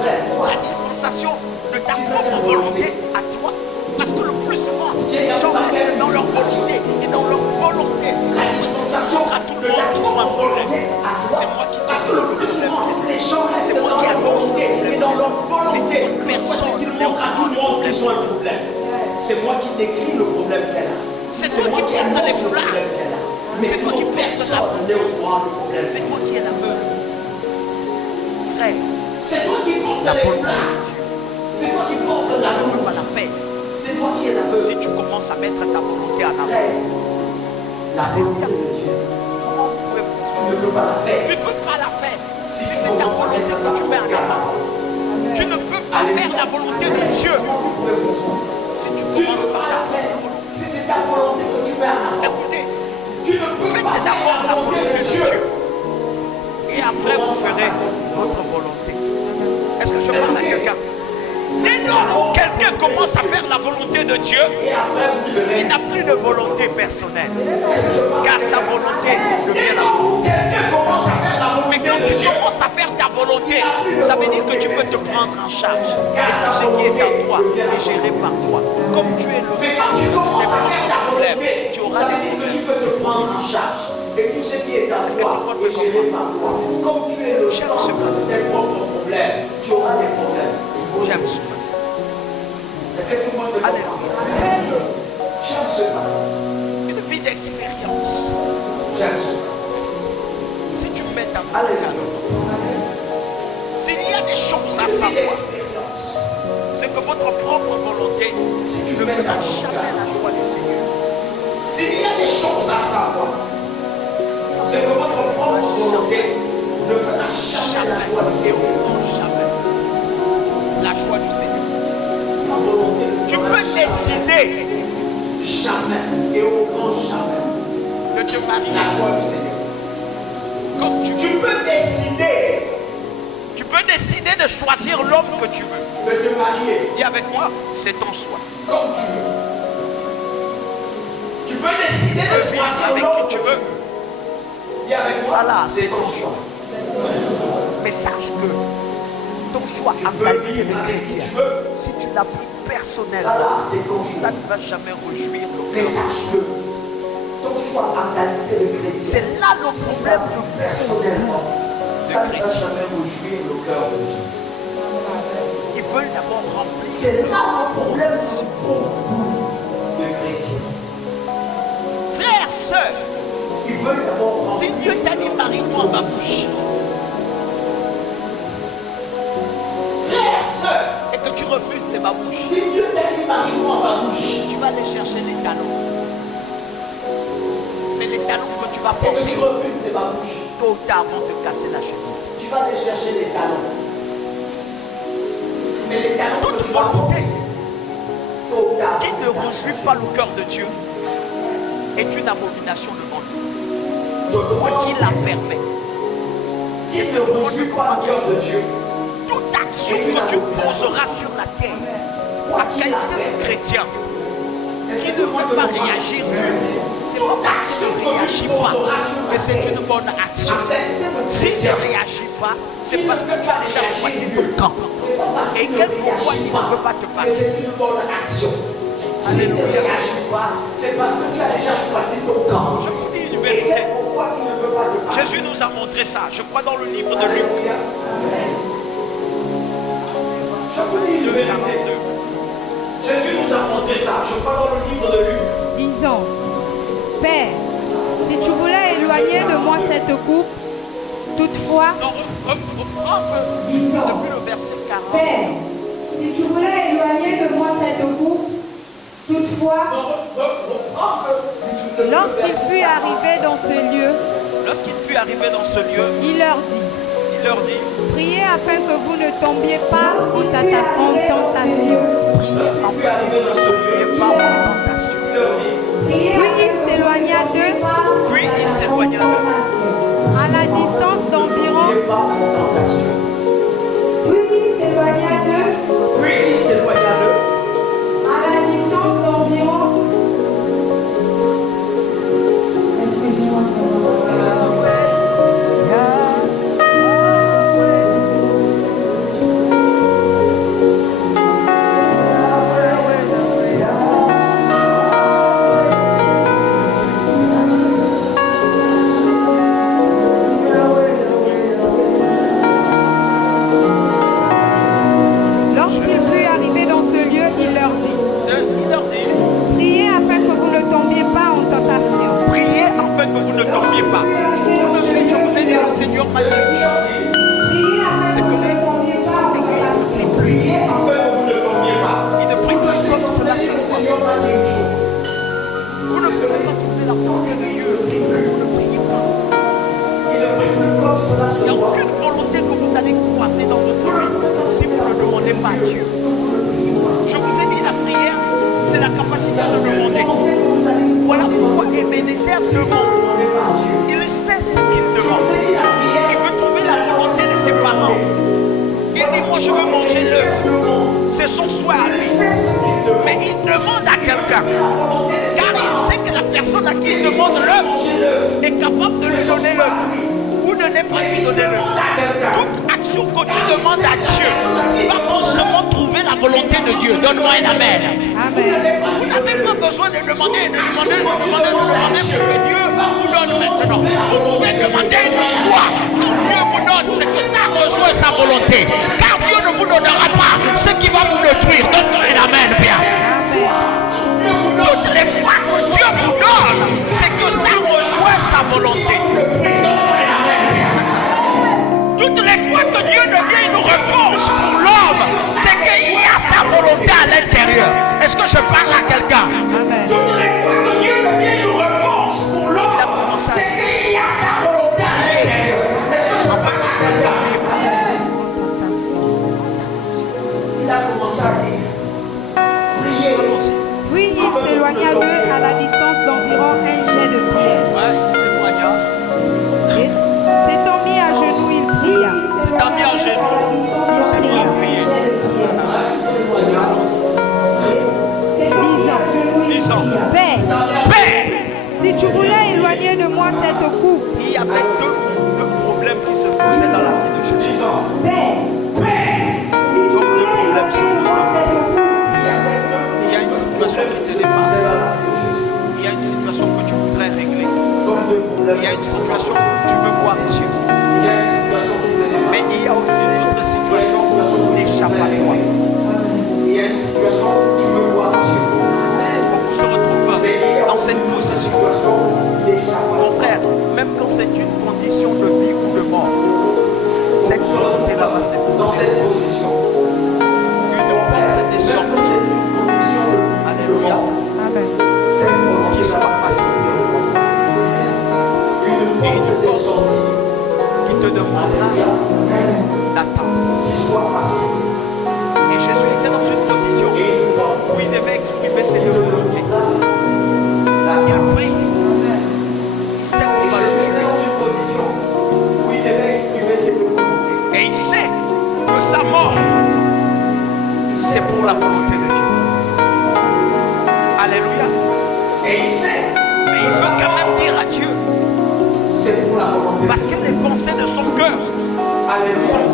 Frère, toi, La dispensation de ta propre volonté à toi. Parce que le plus souvent, Tu es les gens dans quelle restent dans leur dispensation? volonté et dans leur volonté. la dispensation à tout de le ta monde qui soit propre volonté à toi. C'est moi qui Parce que le plus souvent, les gens restent dans leur volonté et dans leur volonté. Mais soit ce qu'ils montrent à tout le monde qu'ils ont un problème. C'est moi qui décris le problème qu'elle a. C'est C'est toi moi qui qui portes les annonce le foulards. problème qu'elle a. Mais C'est toi qui sinon, portes personne n'est au courant du problème. C'est toi qui es la meule. Frère, C'est toi qui portes la les volonté foulards. de Dieu, C'est toi qui portes la tu ne peux pas rouge. la faire. C'est toi qui es la Si veuve. tu commences à mettre ta volonté en avant, Frère, la volonté de Dieu, tu ne peux pas la faire. tu ne peux pas la faire. Si tu c'est ta commences à volonté mettre que ta tu mets en volonté en avant, avant. tu ne peux pas faire la volonté de Dieu. Comment vous pouvez vous asseoir? Si tu Tu ne commences peux par pas la la faire. Si c'est ta volonté que tu mets en avant, écoutez, tu ne peux faites pas faire d'abord la volonté de Dieu. et après vous ferez votre volonté. Est-ce que je parle à quelqu'un? Sinon, quelqu'un commence à faire la volonté de Dieu, Et après, vous ferez. il n'a plus de volonté personnelle. Est-ce que je parle? Car sa volonté devient la Sinon, quelqu'un commence à faire la Mais volonté quand de tu Dieu. commences à faire ta volonté, ça veut dire que tu peux te prendre en charge. Et tout ce qui est en toi est géré par toi. Comme tu es le Mais quand tu centre commences à faire ta des problèmes, volonté, tu auras ça veut des dire que tu problèmes. peux te prendre en charge. Et tout ce qui est en Est-ce que toi tout le monde est peut géré comprendre? par toi. Comme tu es le J'aime ce centre principe. de tes propres problèmes, tu auras des problèmes. Il faut J'aime ce passage. Est-ce que tout le monde peut comprendre? J'aime ce passage. Une vie d'expérience. J'aime ce passage. Si tu mets ta volonté à Alléluia. l'autre, s'il y a des choses à Une vie savoir, d'expérience. c'est que votre propre volonté Si tu ne mets ta fera volonté jamais à la joie du Seigneur. S'il y a des choses à savoir, c'est que votre propre volonté ne fera jamais la joie du Seigneur. Non, jamais. La joie du Seigneur. Ta volonté. Tu Tu peux décider jamais et au grand jamais de te marier la joie du Seigneur. comme tu Tu veux. peux décider Tu peux décider de choisir l'homme que tu veux. de te marier Dis avec moi, c'est ton choix. comme tu veux. Tu peux décider de Vivre choisir avec l'homme qui tu que veux. Dis avec moi, Ça là, c'est ton choix. Mais sache que ton choix en peux qualité vivre de avec qui chrétien, tu veux. si tu l'as pris personnel, Ça là, c'est ton choix. ça ne va jamais réjouir le Mais cœur. sache que ton choix en qualité de chrétien, C'est là le si tu problème l'as le pris personnellement, ça ne va jamais réjouir le cœur de Dieu. Ils veulent d'abord remplir. C'est là le problème de beaucoup de chrétiens. Frères, sœurs, Ils veulent d'abord si remplir. Dieu t'a dit marie-moi ma bouche Frères, sœurs, et que tu refuses tes babouches, si Dieu t'a dit marie-moi ma bouche, tu vas aller chercher les talons. Mais les talons que tu vas et que tu porter, refuses tes babouches, tôt ou tard vont te casser la cheville. tu vas aller chercher les talons. Mais les talons que Toute tu vas volonté porter, tôt ou tard, qui ne réjouit pas le cœur de Dieu est une abomination devant lui. Quoi qu'il la permet. qui ne réjouit pas le cœur de Dieu, Toute action que tu poseras sur la terre, la qualité de chrétien, qui ne veut pas réagir, c'est pas parce qu'il ne réagit pas, mais c'est une bonne action. Si tu ne réagis pas, c'est parce que tu as déjà choisi ton camp. c'est pas parce Et qu'il ne quel pourquoi réagit il ne pas, peut pas te mais passer. c'est une bonne action. S'il ne réagit pas, c'est parce que tu as déjà choisi ton camp. Je vous dis une Et vérité. quel pourquoi il ne peut pas te passer. Jésus nous a montré ça. Je crois dans le livre de Luc Alléluia. Amen. Je vous dis une vérité. 42. Jésus nous a montré ça. Je crois dans le livre de Luc. Disons, Père, si tu voulais éloigner de moi cette coupe, toutefois, Non, reprends un peu Disons. depuis le verset 40. Père, si tu voulais éloigner de moi cette coupe, toutefois, lorsqu'il fut arrivé dans ce lieu, Lorsqu'il fut arrivé dans ce lieu, il leur dit, priez afin que vous ne tombiez pas en tentation. Lorsqu'il fut arrivé dans ce lieu, pas en tentation. il leur dit, Puis il s'éloigna d'eux Puis il s'éloigna d'eux. à la distance d'environ. n'ayez pas en tentation. Puis il s'éloigna d'eux Puis il s'éloigna d'eux à la distance d'environ. Excusez-moi. Lorsqu'il fut arrivé dans ce lieu, il leur dit, priez afin que vous ne tombiez pas en tentation. Priez afin que vous ne tombiez pas. Tout de suite, je vous ai dit, le Seigneur m'a dit une chose. Priez afin que vous ne tombiez pas en tentation. priez afin que vous ne tombiez pas. Il ne prie que comme cela Le se voit. Seigneur m'a dit une chose. Vous ne pouvez pas trouver la volonté de Dieu. Vous ne priez pas. Il ne prie plus comme cela se Il n'y a voit. aucune volonté que vous allez croiser dans votre vie si vous ne demandez pas à Dieu. Je vous ai dit, la prière, c'est la capacité de demander. Voilà pourquoi Ebenezer demande. Il sait ce qu'il demande. Il veut trouver la volonté de ses parents. Il dit, moi je veux manger l'œuf. C'est son souhait à lui. Mais il demande à quelqu'un. Car il sait que la personne à qui il demande l'œuf est capable de lui donner l'œuf. Ou de ne pas lui donner l'œuf. Toute action que tu demandes à Dieu va forcément trouver la volonté de Dieu. Donne-moi un amen. Amen. Vous n'avez pas besoin de demander, de demander pour que Dieu vous donne maintenant. Vous pouvez demander une fois que Dieu vous donne ce que ça rejoint sa volonté. Car Dieu ne vous donnera pas ce qui va vous détruire. Donne-moi un amen, bien. Toutes les fois que Dieu vous donne, c'est que ça rejoint sa volonté. Toutes les fois que Dieu devient une réponse pour l'homme, c'est qu'il y a sa volonté à l'intérieur. Est-ce que je parle à quelqu'un? Amen. Toutes les fois que Dieu devient une réponse pour l'homme, c'est qu'il y a sa volonté à l'intérieur. Est-ce que je parle à quelqu'un? Il a commencé à dire, priez Je voulais éloigner de moi cette coupe. Il y avait deux problèmes qui se posaient dans la vie de Jésus. Père, si je voulais éloigner de moi cette coupe, Il y a une situation qui te dépasse. Il y a une situation que tu voudrais régler. Il y a une situation où tu veux voir Dieu. Mais il y a aussi une autre situation qui échappe à toi. Il y a une situation où tu veux voir Dieu. On se retrouve dans cette position. Mon frère, même quand c'est une condition de vie ou de mort, cette volonté-là va s'être Dans cette position, une porte des sorties. Alléluia. Amen. Qui soit facile. Et une porte qui te demandera d'attendre. qui soit facile. Et Jésus était dans une position où il devait exprimer ses volontés. Il prie. Il sait qu'on va le juger. Dans une position où il devait exprimer ses volontés. Et il sait que sa mort, c'est pour la volonté de Dieu. Alléluia. Et il sait, Mais il veut quand même dire à Dieu, c'est pour la volonté de parce que les pensées de son cœur Alléluia. sont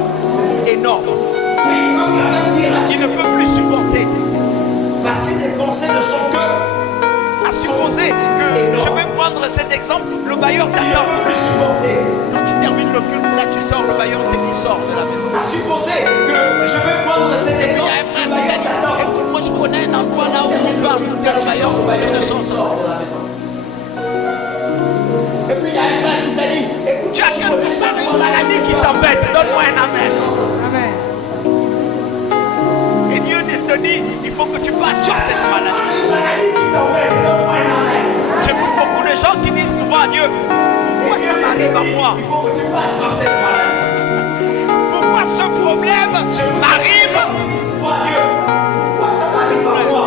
énormes. Mais il veut quand même dire à Il Dieu, ne peut plus supporter. parce que les pensées de son cœur À supposer que, je vais prendre cet exemple, le bailleur ne t'attend. peut plus supporter. Quand tu termines le culte, là tu sors, le bailleur te dit sort de la maison. À supposer que je vais prendre cet Il y exemple, a un frère le qui a bailleur dit, t'attend. écoute, moi je connais un endroit là où on peut ajouter le bailleur, tu ne sors pas. de la maison. Et puis il y a un frère qui t'a dit, écoute, tu as quelque part une maladie qui t'embête, donne-moi un amen. Amen. Et Dieu te dit, il faut que tu passes par cette maladie. J'écoute beaucoup de gens qui disent souvent à Dieu, pourquoi ça m'arrive à moi? Il faut que tu passes par cette maladie. Pourquoi ce problème m'arrive? Dieu, pourquoi ça m'arrive à moi?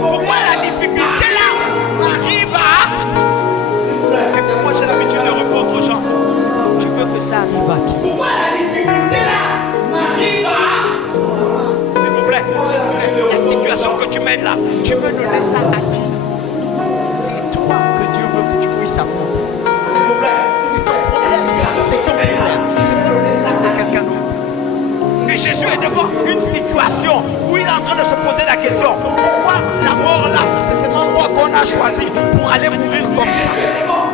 Pourquoi la difficulté là m'arrive à... Et puis moi j'ai l'habitude de répondre aux gens, tu veux que ça arrive à qui? Pourquoi la difficulté là m'arrive à... S'il vous plaît, la situation que tu mènes là, tu veux donner ça à qui? C'est toi que Dieu veut que tu puisses affronter. S'il vous plaît, C'est ton problème, ça, c'est ton problème. C'est pas le ça de quelqu'un d'autre. Et Jésus est devant une situation où il est en train de se poser la question, pourquoi la mort là, c'est seulement moi qu'on a choisi pour aller mourir comme ça?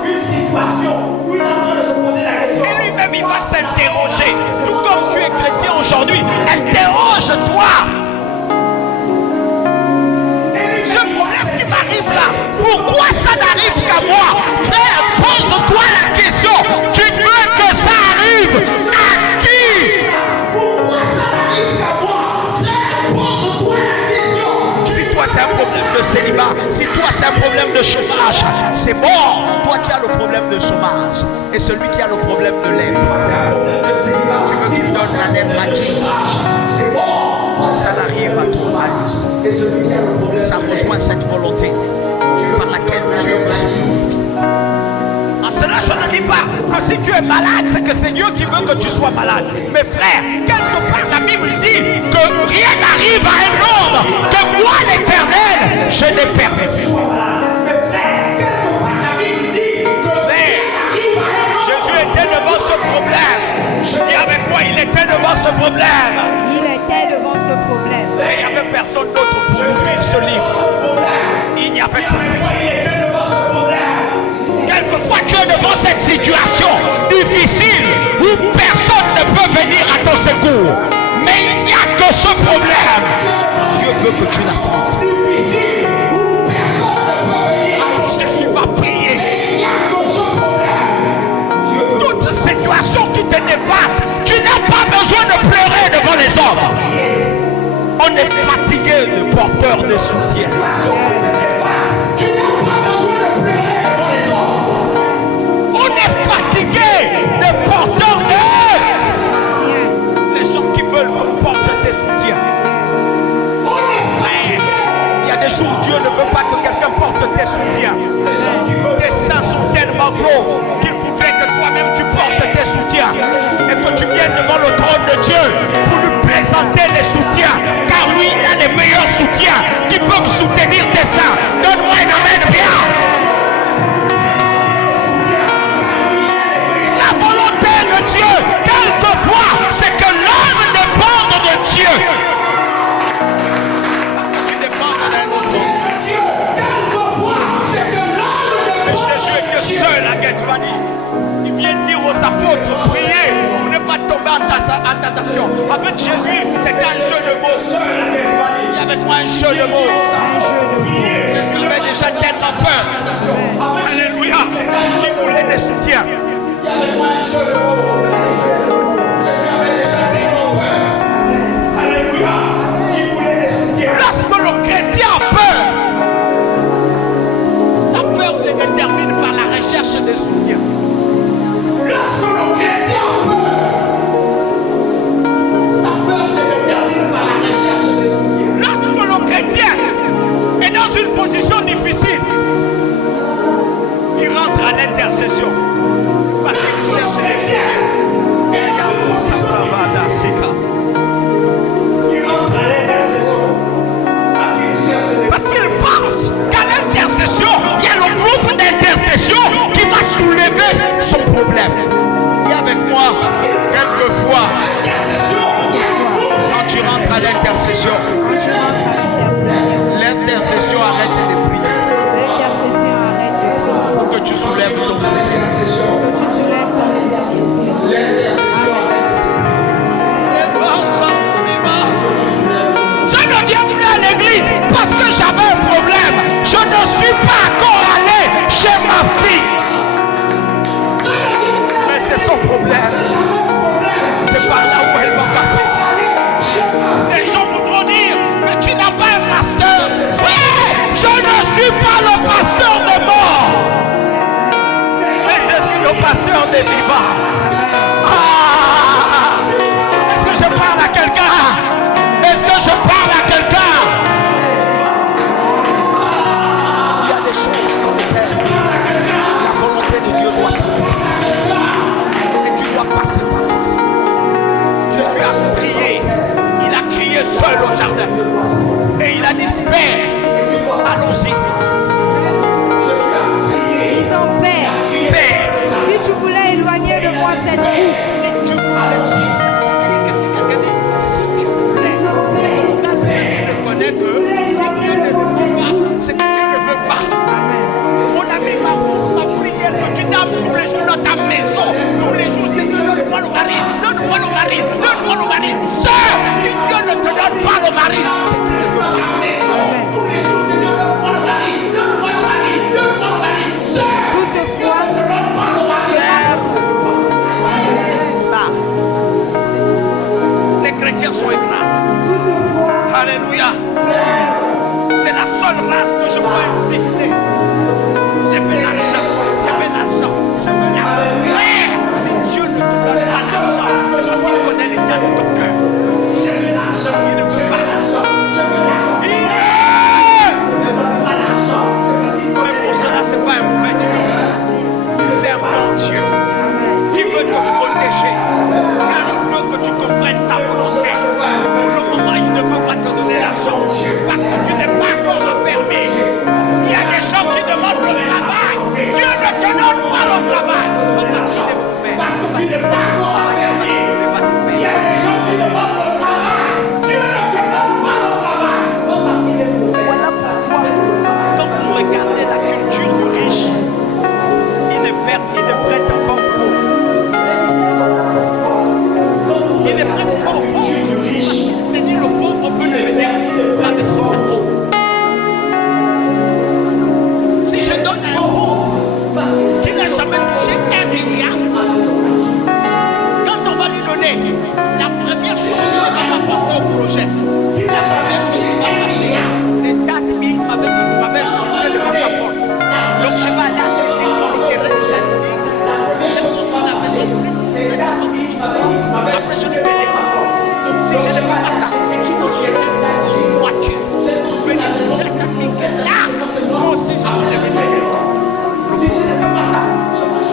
une situation où il est en train de se poser la question. Et lui-même il va s'interroger. Tout comme tu es chrétien aujourd'hui, interroge-toi. Ce problème qui m'arrive là, pourquoi ça n'arrive qu'à moi? Frère, pose-toi la question. Tu veux que ça arrive à qui? Pourquoi ça n'arrive qu'à moi? Frère, pose-toi la question. Si toi c'est un problème de célibat, si toi c'est un problème de chômage, c'est bon. Toi qui as le problème de chômage et celui qui a le problème de lèvres. C'est un problème de célibat. Tu veux qu'il donne la lèvre à qui? C'est bon. Ça n'arrive à toi, à lui. Et celui qui a le problème Ça rejoint cette volonté par laquelle Dieu veut se glorifier. En cela, je ne dis pas que si tu es malade, c'est que c'est Dieu qui veut que tu sois malade. Mais frère, quelque part, la Bible dit que rien n'arrive à un homme, que moi, l'Éternel, je ne permets plus. Mais frère, quelque part, la Bible dit que Frère, Jésus était devant ce problème. Et avec moi, il était devant ce problème. Il était devant ce problème. Et il n'y avait personne d'autre pour ouvrir ce livre. Il n'y avait que lui. il était devant ce problème. Quelquefois, tu es devant cette situation difficile où personne ne peut venir à ton secours. Mais il n'y a que ce problème. Dieu veut que tu l'affrontes. Difficile où personne ne peut venir. Jésus va prier. Il n'y a que ce problème. Toute situation qui te dépasse, tu n'as pas besoin de pleurer devant les hommes. On est fatigué de porteurs de soutien. Tu n'as pas besoin de pleurer devant les hommes. On est fatigué de porteurs de... Les gens qui veulent qu'on porte ses soutiens. On est frère. Il y a des jours où Dieu ne veut pas que quelqu'un porte tes soutiens. Tes seins sont tellement gros qu'il voudrait que toi-même tu portes tes soutiens. Et que tu viennes devant le trône de Dieu pour lui présenter les soutiens. Car lui, il a les meilleurs soutiens qui peuvent soutenir tes seins. moi un jeu de mots. Jésus avait déjà tellement peur. Alléluia. Il voulait des soutiens. Alléluia. Il voulait des soutiens. Lorsque le chrétien a peur, sa peur se détermine par la recherche des soutiens. Lorsque le chrétien a peur, sa peur se détermine par la recherche des soutiens. Lorsque le chrétien est dans une position difficile, il rentre à l'intercession parce qu'il cherche les soutiens. Il rentre à l'intercession parce qu'il cherche des Parce qu'il pense qu'à l'intercession, il y a le groupe d'intercession qui va soulever son problème. Et avec moi, quelquefois, quand tu rentres à l'intercession, l'intercession arrête de prier pour que tu soulèves ton soutien. l'intercession arrête. Je ne viens plus à l'église parce que j'avais un problème. Je ne suis pas encore allé chez ma fille. Mais c'est son problème. C'est par là où elle va passer. Les gens voudront dire, Mais tu n'as pas un pasteur. Oui, je ne suis pas le pasteur des morts. Mais je suis le pasteur des vivants. Ah! Est-ce que je parle à quelqu'un? Est-ce que je parle à quelqu'un? Il y a des choses dans lesquelles la volonté de Dieu doit s'accomplir. Et tu dois passer par là. Jésus a crié. Il a crié seul au jardin. Et il a dit, Père, allons-y. Ils ont peur. Père, Si tu voulais éloigner de moi cette coupe, si tu allons-y. Ça veut dire que si quelqu'un dit, si tu voulais, ils ont peur. il reconnaît que si Dieu ne veut pas, c'est que Dieu ne veut pas. Mon ami, ma prière que tu dames tous les jours dans ta maison, tous les jours, Seigneur, donne-moi le mari, donne-moi le mari, donne-moi le mari. Sœur, si Dieu ne te donne pas le mari, c'est que Dieu ne veut pas. Tous les jours, Seigneur, donne-moi le mari, donne-moi le mari, donne-moi le mari. Sœur, Toutefois, donne-moi le mari. Les chrétiens sont éclatés. Alléluia. C'est la seule race que je peux insister. J'ai fait l'argent, j'ai fait l'argent. Frère, si Dieu ne te donne pas l'argent, c'est parce qu'il connaît l'état de ton cœur. J'ai fait l'argent, il ne veut pas l'argent. Je veux l'argent. Il Ne donne pas l'argent. C'est parce qu'il connaît pour les cela, c'est pas un mauvais Dieu. C'est un bon Dieu. Il veut te protéger. Car il veut que tu comprennes sa volonté. Pour le moment, il ne peut pas te donner l'argent. Parce que tu n'es pas encore enfermé. Il y a des gens qui demandent le travail. Dieu ne te donne pas le travail. parce que tu n'es pas encore enfermé. Il y a des gens qui demandent le travail. Dieu ne te donne pas le travail. Pas parce qu'il est mauvais. Voilà pourquoi, quand vous regardez la culture du riche, il ne prête pas au pauvre. Il ne prête pas au pauvre. Culture du riche. C'est dit le pauvre peut devenir avec son pauvre. Si je donne un pauvre, Parce qu'il s'il n'a jamais touché 1 milliard, quand on va lui donner, la première chose qu'on va penser au projet. n'a jamais touché un milliard. C'est 4 000 m'avait soulevé devant sa porte. Donc je vais aller acheter des considérés. C'est ça qui m'avait soulevé devant sa porte. Si je ne fais pas ça, c'est qui nous dirait une voiture. J'ai construit la maison. Là, moi aussi, je suis devenu. Si je ne fais pas ça, je m'achète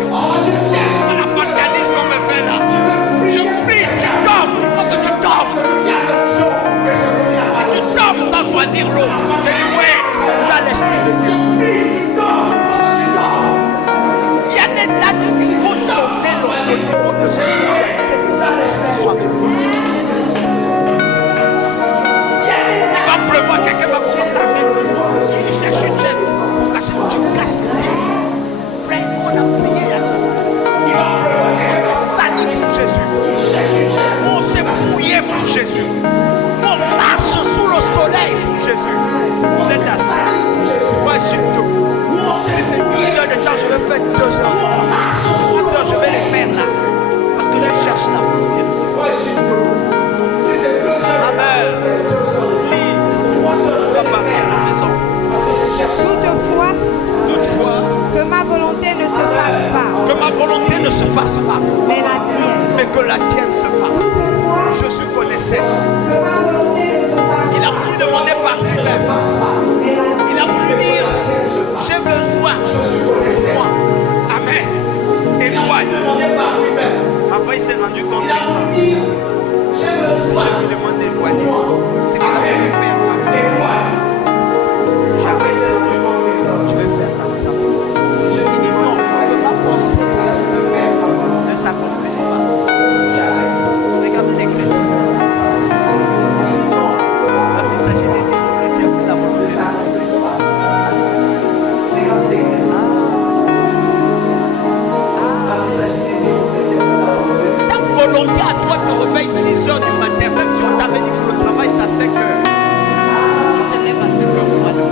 dépression. C'est la vandalisme qu'on me fait là. Je prie, tu tombes. Il faut que tu tombes. Si tu tombes sans choisir l'eau, je dis oui, tu as l'esprit de Dieu. Il y a des dates où il faut changer le niveau de spiritualité des esprits soi-même. Il va pleuvoir, quelqu'un va commencer à faire. Il cherche une chaise pour cacher, tu caches. Frère, on a prié là. On s'est sali pour Jésus. On s'est mouillé pour Jésus. On marche sous le soleil pour Jésus. Vous êtes assis. Moi, je suis tout. Si c'est 10 heures de temps, je vais faire 2 heures. Ma soeur, je vais les faire là. Parce que je cherche la prière. Si c'est 2 heures de temps, je vais faire 2 heures. 3 heures, je vais partir à la maison. Parce que je cherche. Toutefois, que ma volonté ne se fasse pas. Que ma volonté ne se fasse pas. Mais la tienne. Mais que la tienne se fasse. Jésus connaissait. Que ma volonté ne se fasse pas. Il a voulu demander par lui-même. Il a voulu dire, j'ai besoin de moi. Amen. Éloigne. Après, il s'est rendu compte. Il a voulu dire, j'ai besoin de lui demander éloigner. C'est qu'il a voulu faire. Éloigne. Après, il s'est rendu compte. Je vais faire comme ça. Si je lui dis non, que ma pensée ne s'accomplisse pas. J'arrête. Regarde les chrétiens. Non, il s'agit des chrétiens pour la volonté de s'accomplisse pas. Regarde les chrétiens. Ta volonté à toi te réveille 6 heures du matin, même si on t'avait dit que le travail c'est à 5 heures. Tu te lèves à 5 heures du matin.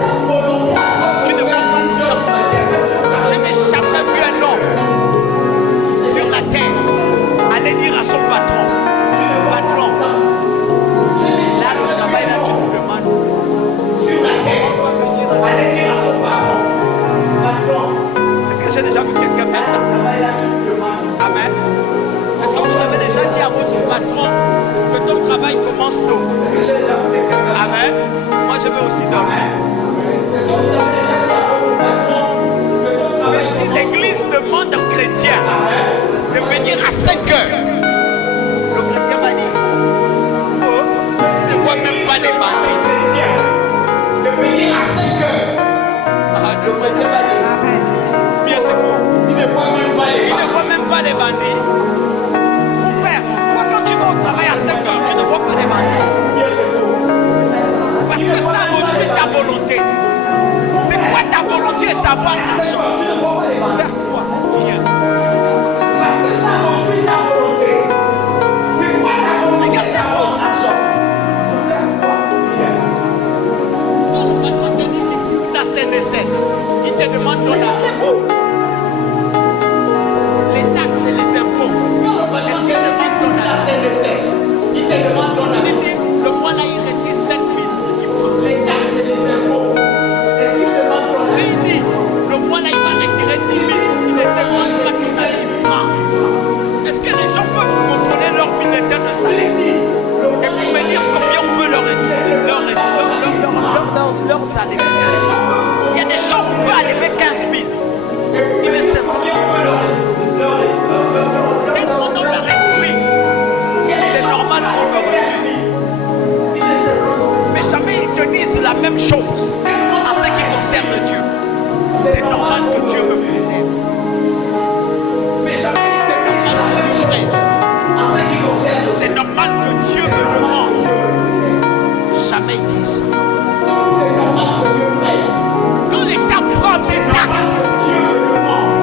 Ta volonté à toi tu te réveilles 6 heures du matin, même si on t'avait dit. Je n'ai jamais vu un homme sur la terre aller dire à son patron, patron, là le travail là tu nous demandes. Sur la terre, aller dire à son patron, patron. Est-ce que j'ai déjà vu quelqu'un faire ça? Amen. Est-ce que vous avez déjà dit à votre patron que ton travail commence tôt? Est-ce que j'ai déjà vu quelqu'un faire ça? Amen. Moi je veux aussi dormir. Est-ce que vous avez déjà dit à votre patron que ton travail commence tôt? Si l'église demande aux chrétiens de venir à 5 heures, le chrétien va dire, oh, c'est quoi même pas demander chrétien de venir à 5 heures? Le chrétien va dire, bien c'est faux. Il ne voit même pas les bandits. Il ne voit même pas les bandits. Mon frère, quand tu vas au travail à 5 heures, tu ne vois pas les bandits. Bien c'est faux. Parce que ça rejoint ta volonté. C'est quoi ta volonté? Savoir l'argent. Tu ne vois pas les bandits. Faire quoi? Viens. Parce que ça rejoint ta volonté. C'est quoi ta volonté? Savoir l'argent. Faire quoi? Viens. Quand le patron te dit qu'il coûte ta CNSS, il te demande ton argent. Les taxes et les impôts. Est-ce qu'il demande ton la CNSS? Il te demande ton argent. Le mois là, il retire 7 000. Les taxes et les impôts. Est-ce qu'il demande ton argent? S'il dit, le mois là, il va retirer 10 000. Il ne demande pas qu'il s'alimente. Est-ce que les gens peuvent contrôler leur bulletin de salaire? Et pour me dire combien on veut leur salaire? Il y a des gens qui peuvent arriver 15 000. Il ne sait pas combien on veut leur dans leur esprit. C'est normal qu'on veut réunir. Mais jamais ils te disent la même chose en ce qui concerne Dieu. C'est normal que Dieu me bénisse. Mais jamais ils te disent la même chose en ce qui concerne. C'est normal que Dieu me demande. Jamais ils disent. C'est normal que Dieu paye. Quand l'État prend des taxes,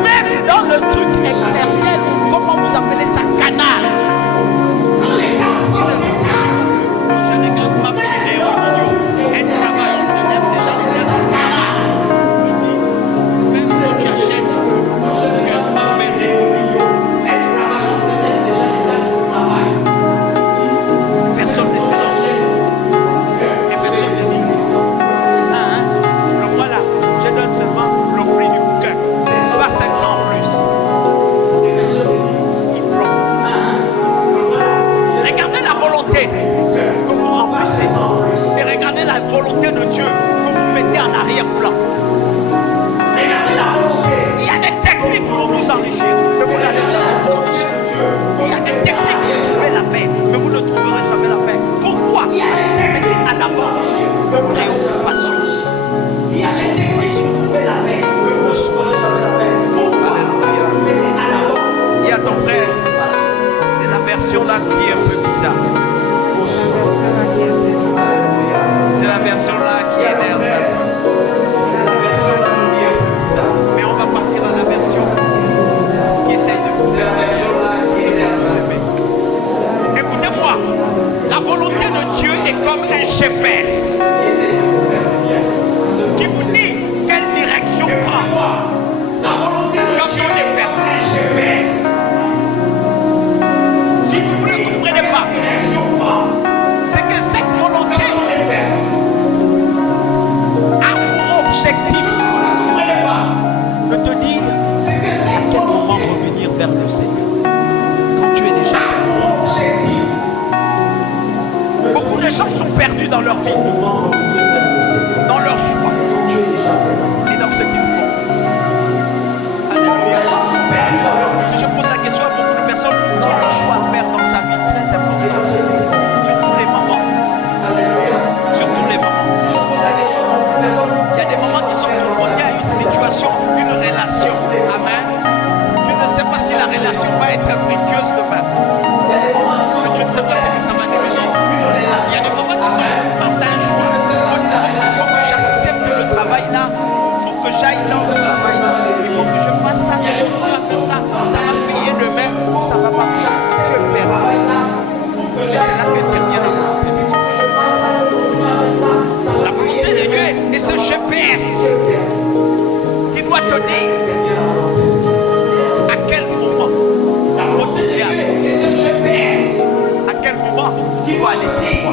même dans le truc extérieur, comment vous appelez ça, canal. Quand l'État prend des taxes, je regarde ma vidéo, elle travaille, on lève déjà le canal. Même quand tu achètes, je regarde ma vidéo, elle travaille, on lève déjà les places au travail. Personne ne s'est lâché. Et personne ne dit. Le dans le travail. Il faut que je fasse ça, je continue à faire ça. Ça va payer demain ou ça va pas payer. Dieu verra. Et c'est là que intervient la volonté de Dieu. La volonté de Dieu est ce GPS qui doit te dire à quel moment la volonté de Dieu est ce GPS. À quel moment il faut aller dire.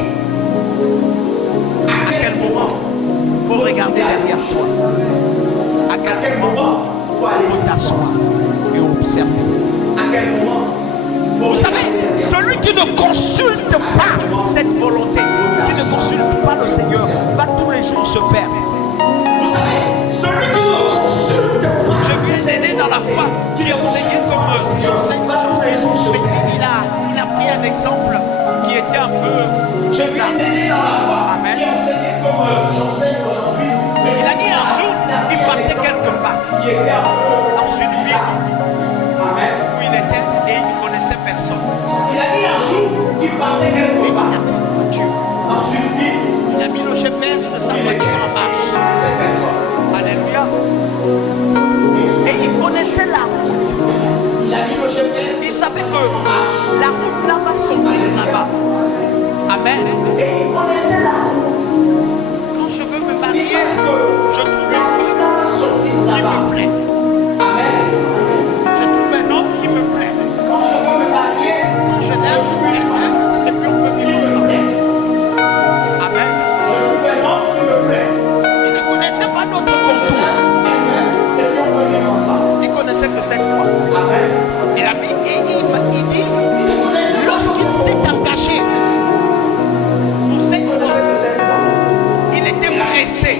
À quel moment il faut regarder derrière toi. À quel moment il faut aller t'asseoir et observer. À quel moment. Vous savez, celui qui ne consulte pas cette volonté, qui ne consulte pas le Seigneur, va tous les jours se perdre. Vous savez, celui qui ne consulte pas, j'ai vu un aîné dans la foi qui enseignait comme j'enseigne aujourd'hui. Il a pris un exemple qui était un peu. J'ai vu un aîné dans la foi qui enseignait comme j'enseigne aujourd'hui. Il a dit un jour, il partait quelque part, qui était un peu dans une ville où il était et il ne connaissait personne. Il a dit un jour qu'il partait quelque part dans une ville. Il a mis le GPS de sa voiture en marche. Il ne connaissait personne. Alléluia. Et il connaissait la route. Il a mis le GPS. Il savait que la route là va sortir là-bas. Amen. Et il connaissait la route. Quand je veux me marier, je trouve une femme qui me plaît. Amen. Je trouve un homme qui me plaît. Quand je veux me marier, quand je aime une femme, et puis on peut vivre ensemble. Amen. Je trouve un homme qui me plaît. Il ne connaissait pas d'autre contour. Amen. Et puis on peut vivre ensemble. Il connaissait que cette fois. Amen. Il dit, lorsqu'il s'est engagé, il était pressé.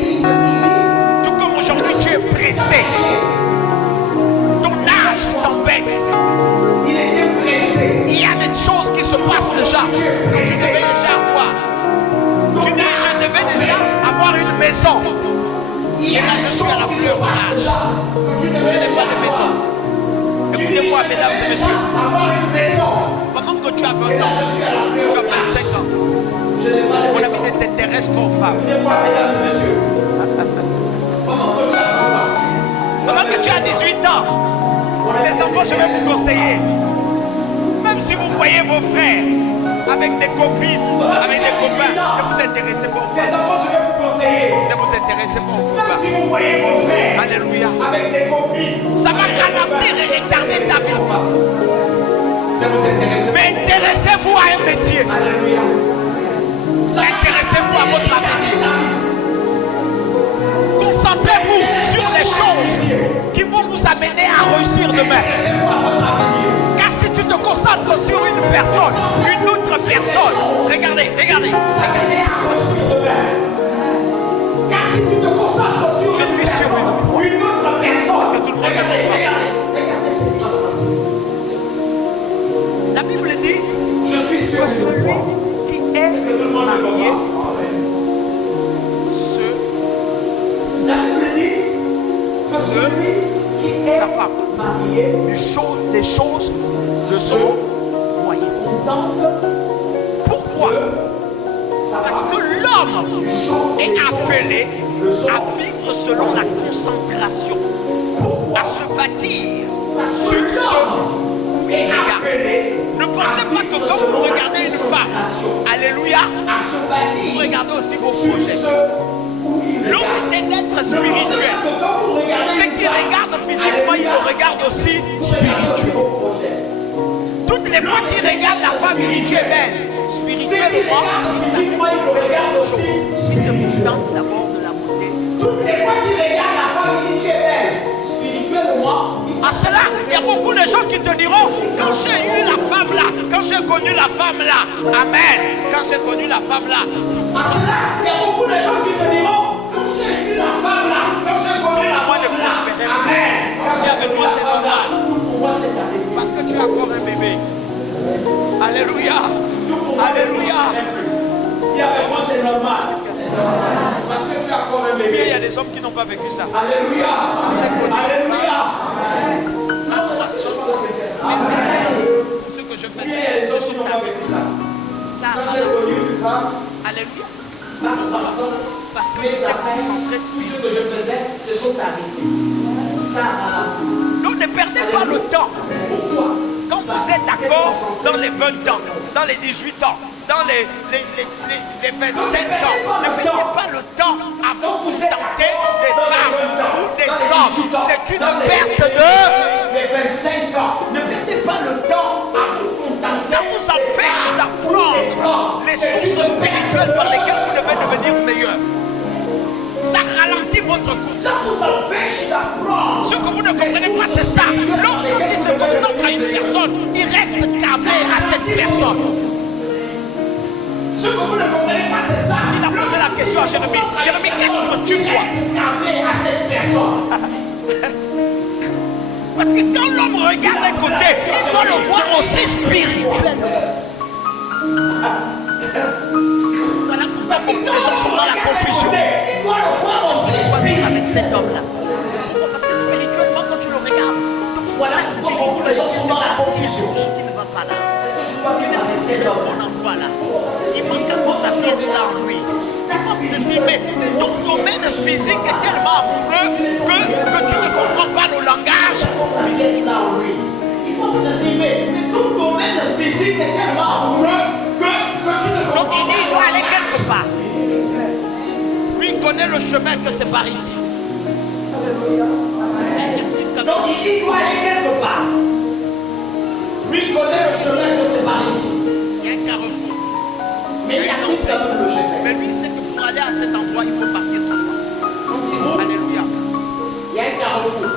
Tout comme aujourd'hui tu es pressé. Ton âge t'embête. Il était pressé. Il y a des choses qui se passent déjà. Tu devais déjà avoir. Tu dis, je devais déjà avoir une maison. Et là, je suis à la fleur d'âge. Je n'ai pas de maison. Écoutez-moi, mesdames et messieurs. Avoir une maison. Pendant que tu as 20 ans, tu as 25 ans. Mon ami ne t'intéresse pas aux femmes. Écoutez-moi, mesdames et messieurs. Pendant que tu as 18 ans, les enfants, je vais vous conseiller. Même si vous voyez vos frères avec des copines, avec des copains, ne vous intéressez pas aux femmes. Les enfants, je vais vous conseiller. Ne vous intéressez pas aux copains. Même si vous voyez vos frères, alléluia, avec des copines, ça va ralentir et retarder ta vie. Ne vous intéressez pas. Mais intéressez-vous à un métier. Alléluia. Intéressez-vous à votre avenir. Concentrez-vous sur les choses qui vont vous amener à réussir demain. Car si tu te concentres sur une personne, une autre personne, regardez. Car si tu te concentres sur une autre personne, parce que tout le monde regardez ce qui va se passer. La Bible dit, je suis sûr celui qui est marié. La Bible dit que celui qui est sa femme marié, des choses de son foyer. Pourquoi? Parce que l'homme est appelé à vivre selon la consécration, à se bâtir sur ce où il regarde. Ne pensez pas que quand vous regardez une femme, alléluia, vous regardez aussi vos projets. L'homme est un être spirituel. Ce qui regarde physiquement, il le regarde aussi spirituel. Toutes les fois qu'il regarde la femme, il dit Dieu est belle. Spirituellement, physiquement, il le regarde aussi. Si c'est pourtant d'abord de la beauté. Toutes les fois qu'il regarde la femme, il dit Dieu est belle. Spirituellement, à cela, il y a beaucoup de gens qui te diront quand j'ai eu la femme là, quand j'ai connu la femme là, amen. Quand j'ai connu la femme là. À cela, il y a beaucoup de gens qui te diront quand j'ai eu la femme là, quand j'ai connu la femme là, amen. Quand j'ai avec moi, c'est normal. Pour moi, c'est arrêté. Parce que tu as encore un bébé. Alléluia. Alléluia. Dis avec moi, c'est normal. Parce que tu as encore un bébé. Il y a des hommes qui n'ont pas vécu ça. Alléluia. Alléluia. Ce que je fais, il y a des hommes qui n'ont pas vécu ça. Quand j'ai connu une femme, alléluia. Parce que j'étais concentré. Tout ce que je faisais, se sont arrêtés. Donc ne perdez pas le temps. Quand vous êtes d'accord dans les 20 ans, dans les 18 ans, dans les 27 ans, ne perdez pas le temps à vous tenter des femmes ou des hommes. C'est une perte de... Les 25 ans, ne perdez pas le temps à vous contenter. Ça vous empêche d'apprendre les sources spirituelles par lesquelles vous devez devenir meilleur. Ça ralentit votre cours. Ça vous empêche d'apprendre. Ce que vous ne comprenez pas, c'est ça. L'homme qui se concentre à une personne, il reste câblé à cette personne. Ce que vous ne comprenez pas, c'est ça. Il a posé la question à Jérémie. Jérémie, qu'est-ce que tu vois? Câblé à cette personne. Parce que quand l'homme regarde d'un côté, il doit le voir aussi spirituellement. Voilà pourquoi beaucoup de gens sont dans la confusion. Il doit le voir aussi Vivre avec cet homme-là. Parce que spirituellement, quand tu le regardes, voilà pourquoi beaucoup de gens sont dans la confusion. il ne va pas là. Est-ce que je dois vivre avec cet homme? On en voit là. Il manque encore la pièce là en lui. Il manque ceci, mais ton domaine physique est tellement amoureux que tu ne comprends pas le langage. La pièce là en lui. Il manque ceci, mais ton domaine physique est tellement amoureux que tu ne Donc comprends il dit, il doit pas. aller quelque part. Lui, il connaît le chemin que c'est par ici. Donc il dit, il doit aller quelque part. Lui, il connaît le chemin que c'est par ici. Il y a un carrefour. Mais il y a tout dans le Mais GPS. lui, il sait que pour aller à cet endroit, il faut partir de là. Quand il roule, Alléluia. il y a un carrefour.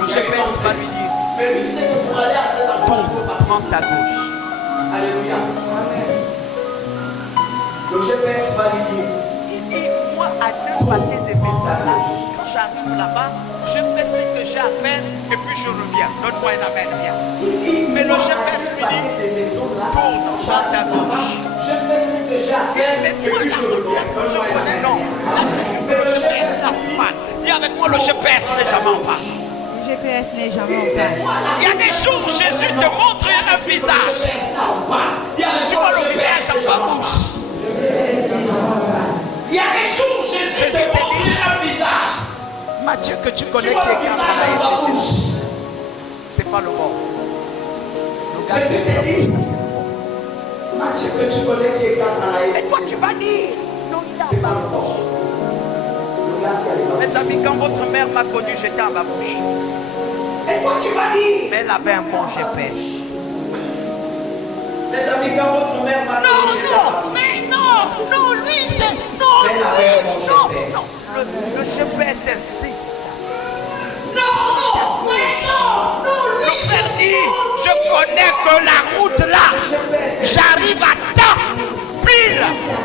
Le GPS va lui dire, Mais lui, il sait que pour aller à cet endroit, il faut partir. prends ta gauche. Alléluia. Le GPS va lui dire. Il dit, moi, à 2 pâtés de maison, quand j'arrive là-bas, je fais ce que j'ai à faire et puis je reviens. Donne-moi un amen, viens. Mais le GPS lui dit, tourne, prends ta gauche. Je fais ce que j'ai à faire Mais et moi, puis la je reviens. que je connais, non. Là, c'est sûr que le GPS, ça panne. Dis avec moi, le GPS n'est jamais en panne. Le GPS n'est jamais en panne. Il y a des jours où Jésus te montre un visage. Tu vois le visage à pas bouche. Il y a des jours où Jésus te montre un visage. Matthieu que tu connais Tu qui vois le est visage à Canaïs, ma bouche. c'est pas le bon. Le gars Jésus qui est te dit. là, c'est le bon. Matthieu que tu connais qui est Canaïs. Mais toi, tu vas dire. Non, C'est pas le bon. Le gars qui est là. mes amis, quand votre mère m'a connu, j'étais à ma bouche. Et toi tu vas dire. Mais elle avait un bon GPS. Mes amis, quand votre mère m'a Non, dit, j'étais à ma non, bouche. mais non, lui, c'est. Non, Elle avait un bon non, GPS. non. Le GPS insiste. Non, Le frère dit, je connais que la route là, j'arrive à temps, pile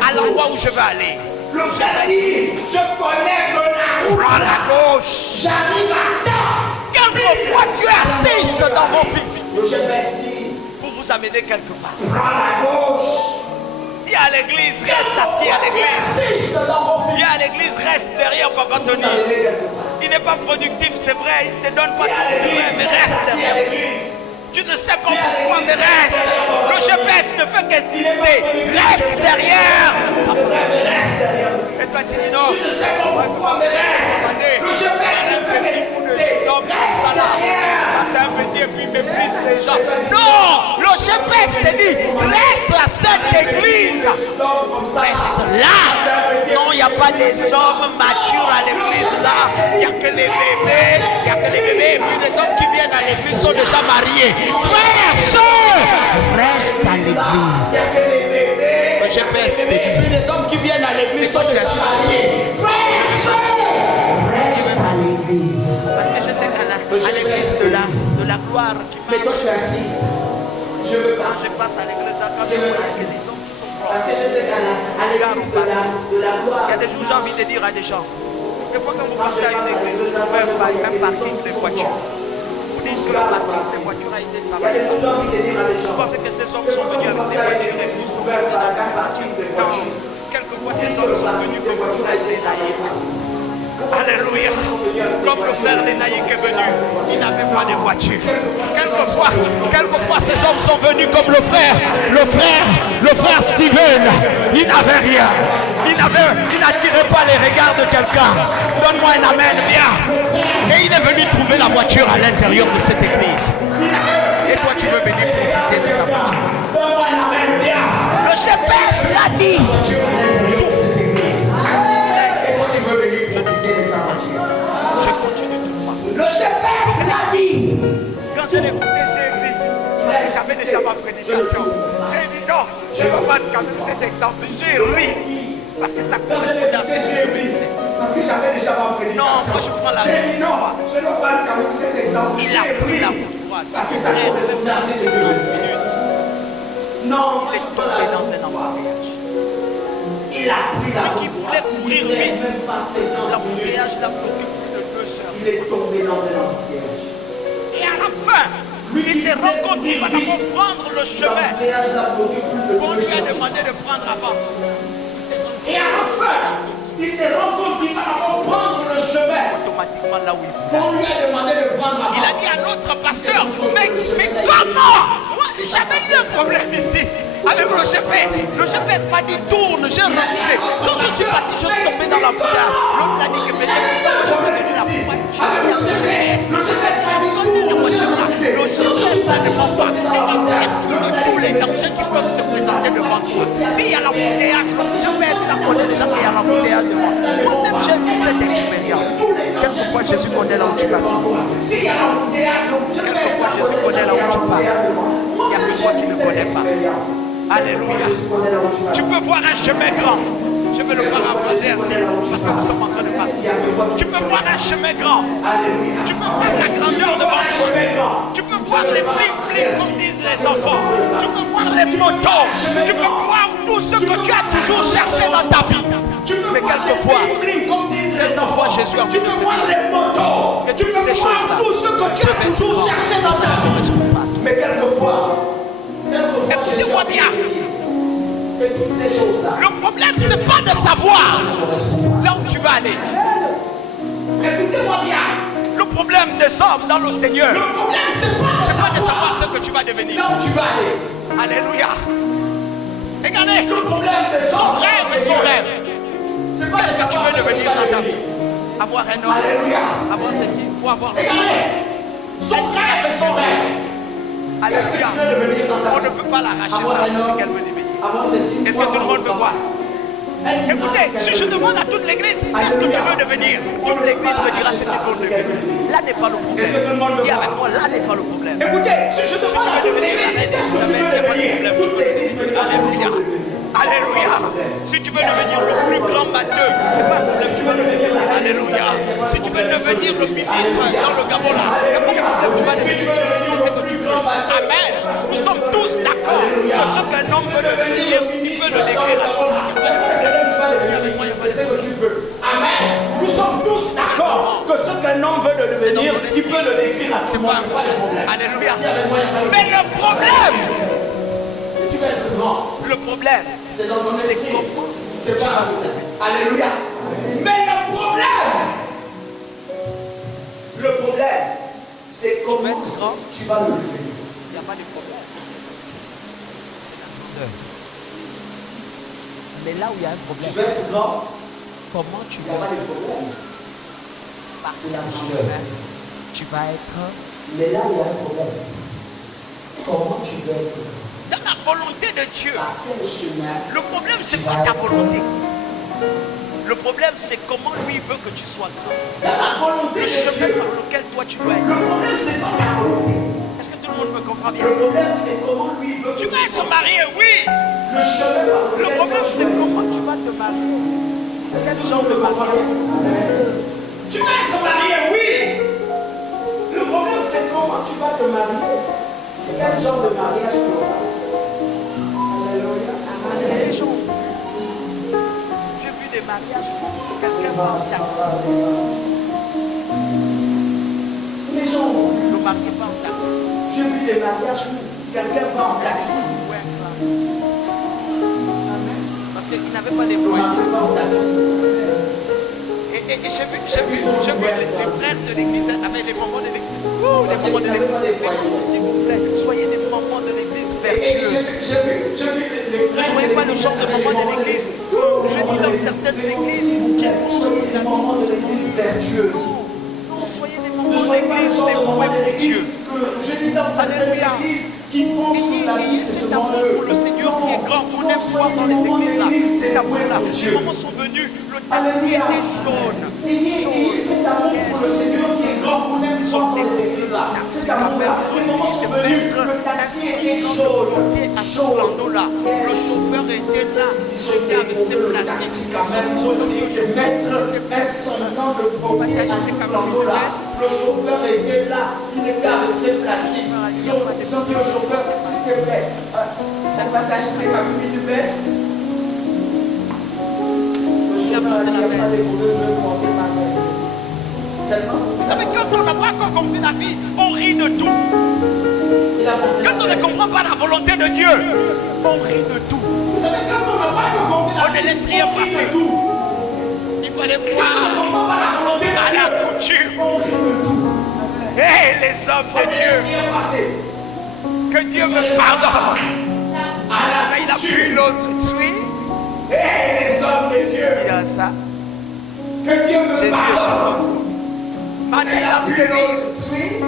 à l'endroit où je veux aller. Le frère dit, je connais que la route. À la gauche. J'arrive à temps. Quelquefois, Dieu assiste dans vos vies Le GPS dit, pour vous amener quelque part. prends la gauche. Viens à l'église, reste assis à l'église. Insiste dans vos vies. Viens à l'église, reste derrière Papa Vous Tony. amenez quelque part. Il n'est pas productif, c'est vrai, il ne te donne pas Viens à tout, c'est vrai, l'église, mais reste reste assis à derrière. l'église. Tu ne sais pas pourquoi, mais reste. Le GPS ne fait qu'intimiter. Reste derrière. C'est vrai, mais reste derrière. Et toi, tu dis non. Tu ne sais pas pourquoi, mais reste. Le GPS ne fait qu'écouter. Reste derrière. C'est un petit et puis il méprise les gens. Non, le GPS te dit, reste à cette église. Reste là. Non, il n'y a pas des hommes matures à l'église là. Il n'y a que les bébés. Il n'y a que les bébés. Et puis les hommes qui viennent à l'église sont déjà mariés. Frères, sœurs, reste à l'église. Il y a que des bébés. Le GPS te dit. Et puis les hommes qui viennent à l'église sont tu déjà insistes. mariés. Frère, sœur, reste à l'église. Parce que je sais qu'à l'église de la gloire qui Mais toi tu insistes. Je veux quand pas. je passe à l'église, quand je vois que des hommes qui sont Parce forts. que je sais qu'à l'église de la gloire. Il y a des jours, j'ai envie de dire à des gens, des fois quand vous partez à une église, vous trouvez un parking de voitures. Vous dites que le parking de voitures a été Il y a des travaillé. jours j'ai envie de dire à des gens. Vous pensez que ces hommes sont venus avec des voitures et ils sont restés dans la parking de Non, voitures. quelquefois ces hommes sont venus de comme voitures a été taillé. Alléluia. Comme le frère de Naïk est venu, il n'avait pas de voiture. Quelquefois, ces hommes sont venus comme le frère Steven. Il n'avait rien. Il n'attirait pas les regards de quelqu'un. Donne-moi un amen, viens. Et il est venu trouver la voiture à l'intérieur de cette église. Et toi, tu veux venir profiter de sa voiture. Le GPS l'a dit. Je continue de croire. Le GPS l'a dit. Quand je l'ai écouté, j'ai ri. Parce que j'avais déjà ma prédication. J'ai dit non, je ne veux pas quand même cet exemple. J'ai ri. Parce que ça correspond à ce que je disais. Parce que j'avais déjà ma prédication. Non, moi je prends la J'ai dit non, je ne veux pas quand même cet exemple. Il a pris la voie. Parce que ça correspond à ce que je disais. Non, Il est tombé dans un embouteillage. il a pris la Qui voulait courir vite. L'embouteillage l'a bloqué plus de 2 heures. Il est tombé dans un embouteillage. Et à la fin, il s'est rendu compte qu'il va d'abord prendre le chemin L'embouteillage l'a bloqué plus de qu'on 2 lui a heures. demandé de prendre avant. Et à la fin, il s'est rendu compte qu'il va d'abord prendre le chemin Automatiquement là où il voulait. qu'on lui a demandé de prendre avant. Il a dit à l'autre pasteur, mais comment? Moi, j'avais eu un problème ici avec le GPS. Le GPS m'a dit tourne, j'ai refusé. Quand je suis parti, je suis tombé dans la bouteille. L'autre a dit que j'avais vu la voiture. Avec le GPS m'a dit cours, j'ai refusé. Le GPS là ne va pas. Tous les dangers qui peuvent se présenter devant toi. S'il y a l'embouteillage, le GPS là connaît déjà qu'il y a l'embouteillage devant. Moi-même, j'ai eu cette expérience. Quelquefois, Jésus connaît là où tu vas. S'il y a l'embouteillage, le GPS Quelquefois, Jésus connaît là où tu pars. Il n'y a que toi qui ne connais pas. Alléluia. Tu peux voir un chemin grand. Je vais le paraphraser ainsi parce que nous sommes en train de parler. Tu peux voir un chemin grand. Tu peux voir la grandeur devant toi. Tu peux voir les bling-bling comme disent les enfants. Tu peux voir les motos. Tu peux voir tout ce que tu as toujours cherché dans ta vie. Mais quelquefois, Jésus a tu peux voir les motos, tu peux voir tout ce que tu as toujours cherché dans ta vie. Mais quelquefois, écoutez-moi bien. que toutes ces choses-là, Le problème, c'est pas de savoir là où tu vas aller. écoutez-moi bien, Le problème des hommes dans le Seigneur, le problème c'est pas c'est pas de de savoir savoir ce que tu vas devenir. là où tu vas aller. Alléluia. Regardez, Le problème des son hommes, rêve et son rêve. c'est pas de Qu'est-ce que tu savoir veux ce que tu devenir vas dans ta vie? devenir. Avoir un homme, Alléluia. avoir ceci, ou avoir le Regardez, son rêve et son rêve. Qu'est-ce que Alléluia. tu veux devenir dans ta On vie? ne peut pas l'arracher Avoir ça, un c'est ce homme, qu'elle veut devenir. avoir ceci, Est-ce que tout le monde veut voir? Elle dira Écoutez, ce si qu'elle je veut. demande à toute l'église, qu'est-ce que tu veux devenir? Toute l'église me dira ce qu'il faut devenir. Là n'est pas le problème. Est-ce que tout le monde veut Dis voir? avec moi, là n'est pas le problème. Écoutez, si je demande à toute l'église, qu'est-ce que tu veux devenir? Toute l'église me dira ce que tu veux devenir. Alléluia. Si tu veux devenir le plus grand batteur, c'est pas un problème, tu vas devenir. Alléluia. Si tu veux devenir le ministre dans le Gabon là, il n'y a pas de problème, tu vas devenir. C'est ce que tu veux. Amen. Nous sommes tous d'accord que ce qu'un homme veut devenir, il peut le décrire. C'est ce que tu veux. Amen. Nous sommes tous d'accord que ce qu'un homme veut le devenir, il peut le décrire à tout C'est le monde. pas un problème. Alléluia. Mais le problème, Tu vas être grand. le problème, C'est dans ton c'est esprit. comment C'est pas un problème. Alléluia. Mais le problème, c'est comment être grand. tu vas le devenir. il n'y a pas de problème. Mais là où il y a un Tu problème, veux être grand, comment tu il n'y a vas pas de problème. passer la la grandeur. Tu vas être Mais là, il y a un problème. Comment tu veux être grand? dans la volonté de Dieu. Par quel chemin? Le problème, c'est pas ta volonté. Le problème, c'est comment lui veut que tu sois grand. Dans la volonté Le de chemin Dieu. par lequel toi tu dois être. Le problème, c'est pas ta volonté. Est-ce que tout le monde me comprend bien? Le problème, c'est comment lui veut que Tu tu vas être sois. marié, oui. Le chemin par Le lequel problème, toi, c'est tu veux. comment tu vas te marier. Est-ce que les gens me comprennent? Tu vas être marié, oui. Le problème, c'est comment tu vas te marier. Quel genre de mariage tu auras? Alléluia. Les gens, j'ai vu des mariages où quelqu'un va en taxi. Les gens, Le mari va en taxi. j'ai vu des mariages où quelqu'un va en taxi. Ouais, parce qu'il n'avait pas les Le moyens. mari va en taxi. Et j'ai vu les frères de l'église avec les mamans de l'église. Ouh, les mamans de l'église. S'il vous plaît, soyez des mamans de l'église Et vertueuses. j'ai vu les Ne frères. soyez pas le genre de mamans de l'église. Je dis dans certaines églises qui poussent. Soyez des mamans de l'église vertueuse. Non, soyez des mamans l'église genre de dévouée moment de pour l'église Dieu. que je dis dans certaines Alléluia. églises qui pensent que la vie c'est Cet seulement amour eux. pour le Seigneur qui est grand, qu'on aime voir dans les églises là. Cet amour-là. Les moments sont venus, le taxi Alléluia. était jaune. Ayez cet amour pour le Seigneur qui est grand, qu'on aime voir dans les églises là. Cet amour-là, les moments sont venus, le taxi était jaune. À ce landau-là, le chauffeur était là, il était avec ses plastiques. Quand même, ils ont essayé de mettre un semblant de beauté à ce landau-là. Le chauffeur était là, il était avec ses plastiques. Ils ont dit au chauffeur, s'il te plaît, ça va t'acheter comme une baisse. Le chauffeur a dit, il n'y a pas de problème, je vais monter ma veste. Seulement, Vous savez, quand on n'a pas encore compris la vie, on rit de tout. il a monté Quand on ne comprend pas la volonté de Dieu, on rit de tout. Vous savez, quand on n'a pas compris On ne laisse rien passer. tout. Il fallait Quand on ne voir comprend pas la volonté de à Dieu, la coutume. on rit de tout. Hé, les hommes On de ne laisse Dieu, rien passer. que Dieu me pardonne. À la Il a coutume. vu l'autre tuer. Hé, les hommes de Dieu, Il a ça. que Dieu me Jésus est sur son pardonne. trône. Maintenant, il Elle a a vu vu rire. l'autre tuer.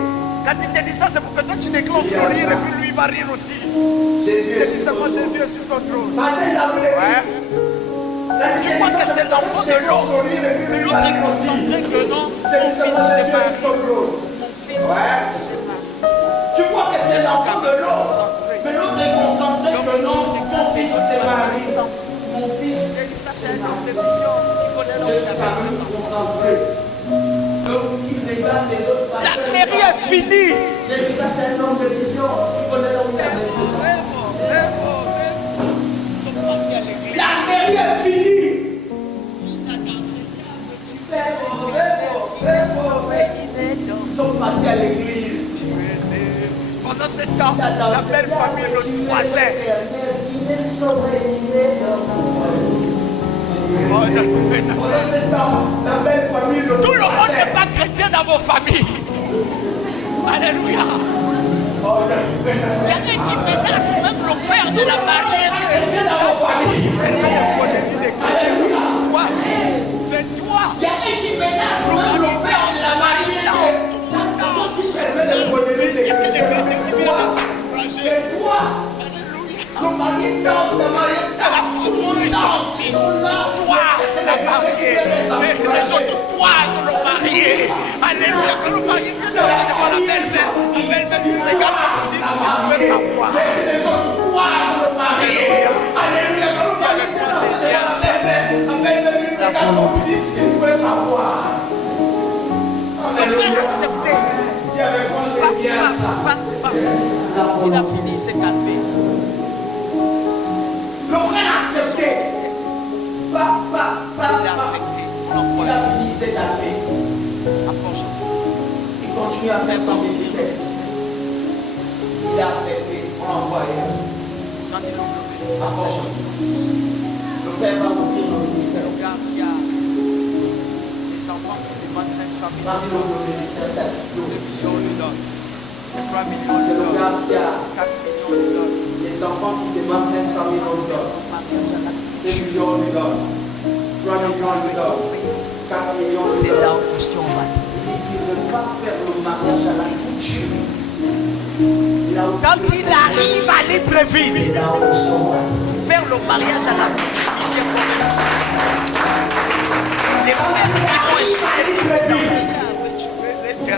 Quand il te dit ça, c'est pour que toi tu déclenches le rire et puis lui il va rire aussi. Jésus Et est puis sur seulement son trône. Jésus est sur son trône. Maintenant, il a vu les Ouais. Tu crois que c'est l'enfant de l'autre. Mais l'autre est concentré que non. Mon fils, c'est pas Ouais. Tu crois que c'est l'enfant de l'autre, mais l'autre est concentré que non, mon fils c'est Marie. Mon fils, Ça, c'est un homme de vision qui connaît je suis quand l'homme. même concentré. Donc, il regarde les autres La pasteurs. mairie est finie. J'ai dit, ça c'est un homme de vision qui connaît là où il a mis ses enfants. La mairie est finie. Ils sont partis à l'église. Pendant ce temps, la belle famille le croisait. Pendant ce temps, la belle famille le Tout le monde croisait. n'est pas chrétien dans vos familles. Alléluia. Il y a un qui menace même le père de la mariée. Chrétien dans vos familles. Quoi? C'est toi. Il y a un qui menace même le père de la mariée. C'est toi. Le mari danse, la mariée danse. Danse. Ils sont là. Toi, c'est la mariée. Les autres, toi, c'est le marié. Alléluia. Quand le marié vient de la belle-mère regarde ici, on veut savoir. Les autres, toi, c'est le marié. Alléluia. Quand le mari vient danser devant la belle-mère, regarde ton fils, tu veux savoir. Le frère a accepté. Il y avait quoi, c'est bien ça. Il a fini, il s'est calmé. Le frère a accepté. Il est affecté. Il a fini, il s'est calmé. Approche. Il continue à faire son ministère. Il est affecté. On l'envoie ailleurs. Quand il a levé, Approche. Le frère va ouvrir le ministère. regarde, il y a des enfants qui demandent 500 000 Quand il ouvre le ministère, c'est 2 millions de dollars. 3 millions C'est de le dollars. gars qui a 4 millions de dollars. des enfants qui demandent 500 millions de dollars. 2 millions de dollars. 3 millions de dollars. 4 millions de C'est là dollars. où question va. Il ne veut pas faire le mariage à la coutume. Là où Quand il arrive à l'imprévisible, c'est là où question va. faire le mariage à la coutume, il est problème. Les frères qui vont essayer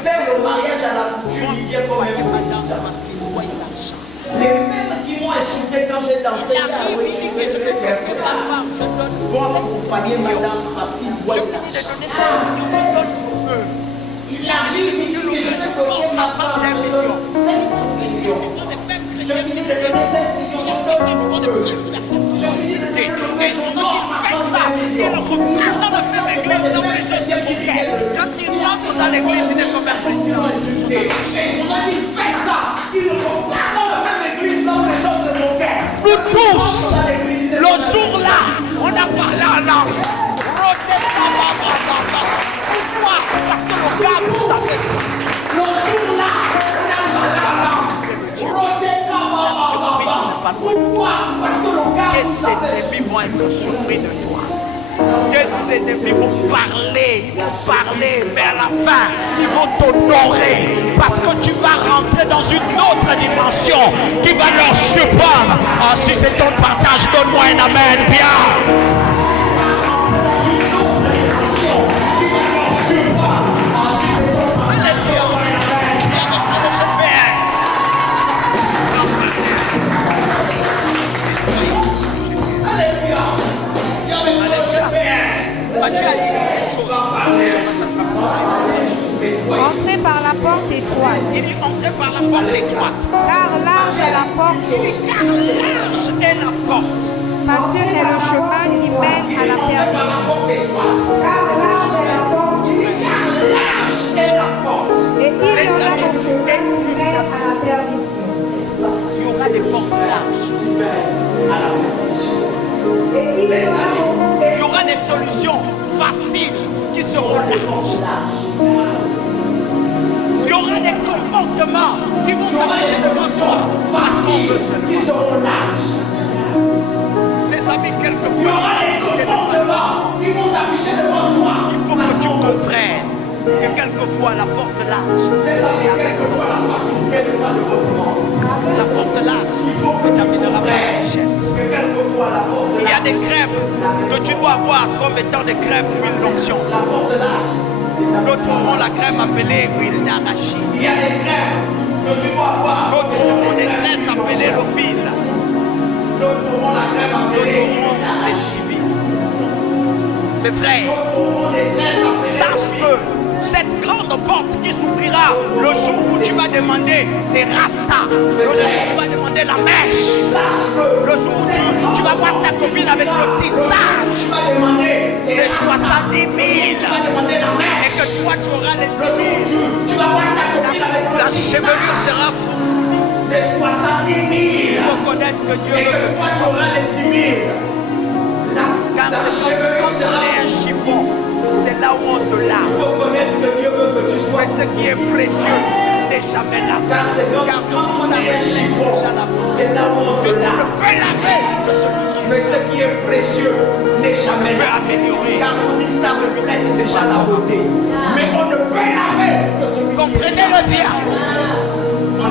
Faire le mariage à la coutume, il vient comme un président. parce qu'il voit l'argent. Les mêmes qui m'ont insulté quand j'ai dansé Il à arrive, il dit que je vais faire ma femme, je donne. vont accompagner ma danse parce qu'ils voient Je finis de l'argent. donner 5 millions, je donne pour eux. Il arrive, il dit que je vais donner ma femme, je donne 5 millions. Je finis de donner 5 millions, je donne pour eux. Je finis de donner le mais je donne ma femme 5 millions. Quand il rentre dans l'église, il est comme un Ils l'ont insulté. Et on a dit fais ça. Ils ne vont pas dans la même église là où les gens se moquaient. Nous tous, Dans l'église, ils le jour-là, on a parlé en langue. Pourquoi? Parce que le gars nous a fait ça. Le jour-là, on a parlé en langue. Pourquoi? Parce que le gars Et nous ces a fait ennemis vont être surpris de toi. Tes ennemis vont parler, mais à la fin, ils vont t'honorer parce que tu vas rentrer dans une autre dimension qui va leur surprendre. Ah, si c'est ton partage, donne-moi un amen, bien. Entrez par la porte étroite. Il dit entrez par la porte étroite. Car large est la porte, Car large est la porte. spacieux est le chemin qui mène à la perdition. Car large est la porte, et il y en a mon chemin qui mène à la perdition. Il y aura des portes larges. Et il y Il y aura des solutions faciles qui seront larges. Il y aura des comportements qui vont s'afficher devant toi. Faciles qui seront larges. Les amis, quelquefois, il y aura des comportements qui vont s'afficher devant toi. Il faut que tu comprennes que quelquefois la porte large. Les amis, quelquefois la facilité de pas de mouvement. La porte large, il faut que tu amèneras la richesse. Il y a des crèmes que tu dois avoir comme étant des crèmes huile d'onction. La porte large. D'autres auront la crème appelée huile d'arachide. Il y a des crèmes que tu dois avoir. D'autres auront des graisses appelées l'ophile. D'autres auront la crème appelée huile d'arachide. Mes frères, sache que cette grande porte qui s'ouvrira le jour où tu vas demander des rastas, le jour où tu vas demander la mèche, le jour où tu vas voir ta copine avec le tissage, tu vas demander les 70 000, tu vas demander la mèche, et que toi tu auras les 6 000, tu vas voir ta copine avec le tissage, la chevelure sera des 70 000, il faut connaître que Dieu, et que toi tu auras les 6 000, car la chevelure sera un chiffon. C'est là où on te lave. Il faut connaître que Dieu veut que tu sois. Mais ce qui est précieux n'est jamais là. Car c'est quand on est un chiffon, c'est là où on te lave. On peut laver que mais ce qui est précieux n'est jamais là. Car on dit ça reflète déjà la beauté. Mais on ne peut laver que celui qui est. Comprenez-le bien.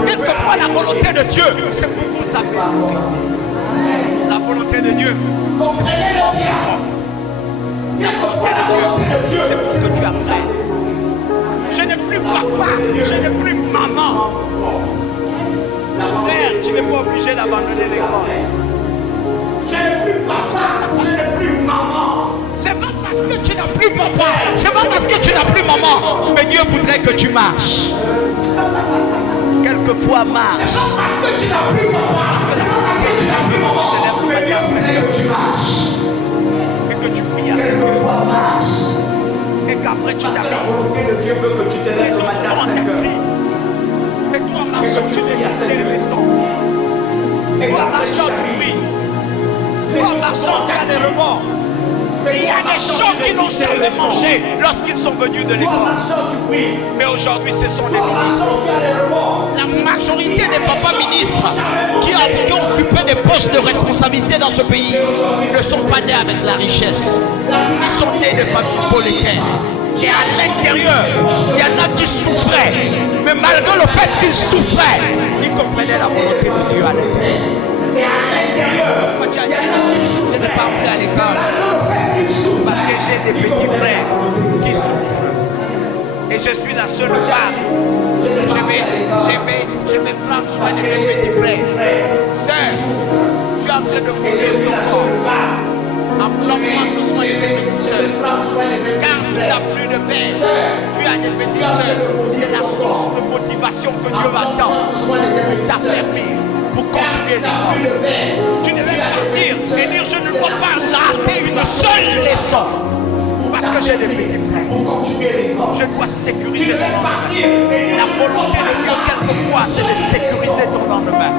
Quelquefois la volonté de Dieu, c'est pour vous savoir. La volonté de Dieu. Comprenez-le bien. C'est pour ce que tu as fait. Je n'ai plus papa, je n'ai plus maman. Frère, tu n'es pas obligé d'abandonner l'école. Je n'ai plus papa, je n'ai plus maman. C'est pas parce que tu n'as plus papa, c'est pas parce que tu n'as plus maman, mais Dieu voudrait que tu marches. Quelquefois marche. C'est pas parce que tu n'as plus papa, c'est pas parce que tu n'as plus maman, mais Dieu voudrait que tu marches. Que tu pries à quelquefois marche et qu'après tu parce que la volonté de Dieu veut que tu te lèves le matin à 5 heures et toi marchant tu décides les leçons et toi marchant tu pries toi marchant tu as des remords il y a des gens qui n'ont jamais mangé lorsqu'ils sont venus de l'école. Mais aujourd'hui, ce sont des ministres. La majorité des papas ministres qui ont occupé des postes de responsabilité dans ce pays ne sont pas nés avec la richesse. Ils sont nés de familles polécaires. Et à l'intérieur, il y en a qui souffraient. Mais malgré le fait qu'ils souffraient, ils comprenaient la volonté de Dieu à l'intérieur. Et à l'intérieur, il y en a qui souffraient de ne pas aller à l'école. Parce que j'ai des petits frères qui souffrent. Et je suis la seule femme. Je vais prendre soin de mes petits frères. Sœur, tu es en train de bouger ton corps. En prendre soin de mes petites sœurs. Car tu n'as plus de père. Tu as des petites sœurs. C'est la source de motivation que Dieu attend pour t'affermir, pour continuer l'école. Tu devais partir et dire je ne dois pas rater une seule leçon. Parce que j'ai des petits frères. Je dois sécuriser mon lendemain. La volonté de Dieu, quelquefois, c'est de sécuriser ton lendemain.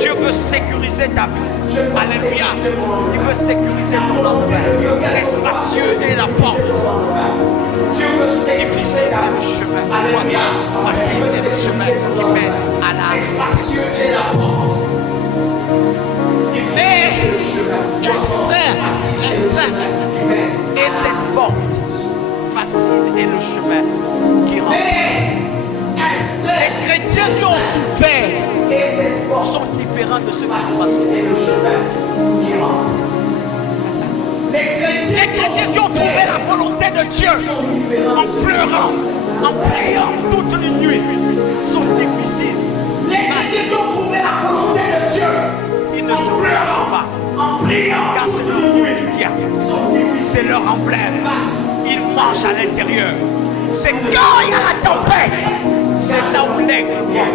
Dieu veut sécuriser ta vie. Alléluia. Il veut sécuriser ton lendemain. Spacieux est la porte. Dieu veut difficile est le chemin. Alléluia. Facile est le chemin qui mène à la spacieux est la porte. Mais restreint. Et difficile est le chemin qui rend. Les chrétiens qui ont souffert sont différents de ceux qui sont pas souffert. Les chrétiens qui ont trouvé la volonté de Dieu en pleurant, en priant toute la nuit sont difficiles. Les chrétiens qui ont trouvé la volonté de Dieu Ils ne se relâchent pas, en priant car c'est leur quotidien, c'est leur emblème. Ils mangent à l'intérieur. C'est quand il y a la tempête, c'est là où l'aigle vient.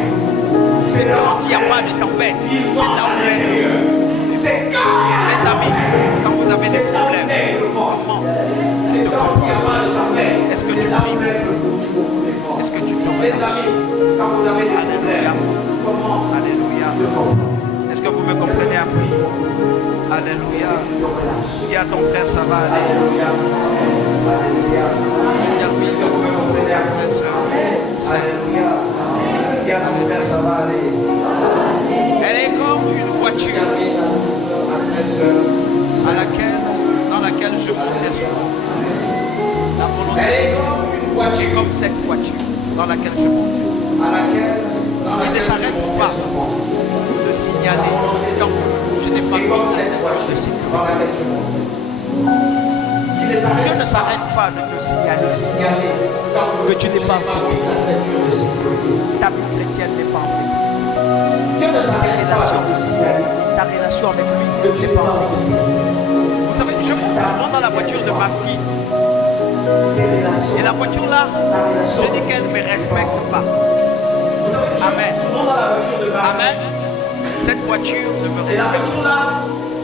C'est quand il n'y a pas de tempête, c'est là où l'aigle. C'est quand Les amis, quand vous avez des problèmes, comment c'est quand il n'y a pas de tempête. Est-ce que tu pries? Est-ce que tu tombes? Les amis, quand vous avez des Alléluia. problèmes, comment Alléluia. Est-ce que vous me comprenez un peu? Alléluia. Dis à ton frère, ça va aller. Alléluia. Alléluia. Dis à lui, Est-ce que vous me comprenez un peu? Alléluia. Dis à ton frère, ça va aller. elle est comme une voiture dans laquelle je montais souvent. La volonté Elle est comme une est voiture comme cette voiture dans laquelle je montais. Il ne s'arrête pas de signaler quand je n'ai pas comme cette de voiture sécurité. dans laquelle je monte. Il ne Dieu s'arrête ne s'arrête pas de te signaler signaler que tu n'es pas en sécurité. la ceinture de sécurité. Ta vie chrétienne n'est pas en sécurité. Dieu ne s'arrête pas de te signaler Ta relation avec lui que tu n'est n'es pas pas en en sécurité. sécurité. Vous savez, je monte souvent dans la voiture de ma fille. Tes relations, Et la voiture là, ta relation. je dis qu'elle ne me respecte pas. Vous savez, je Amen. monte souvent dans la voiture de ma Amen. Cette voiture ne me Et la respecte voiture là,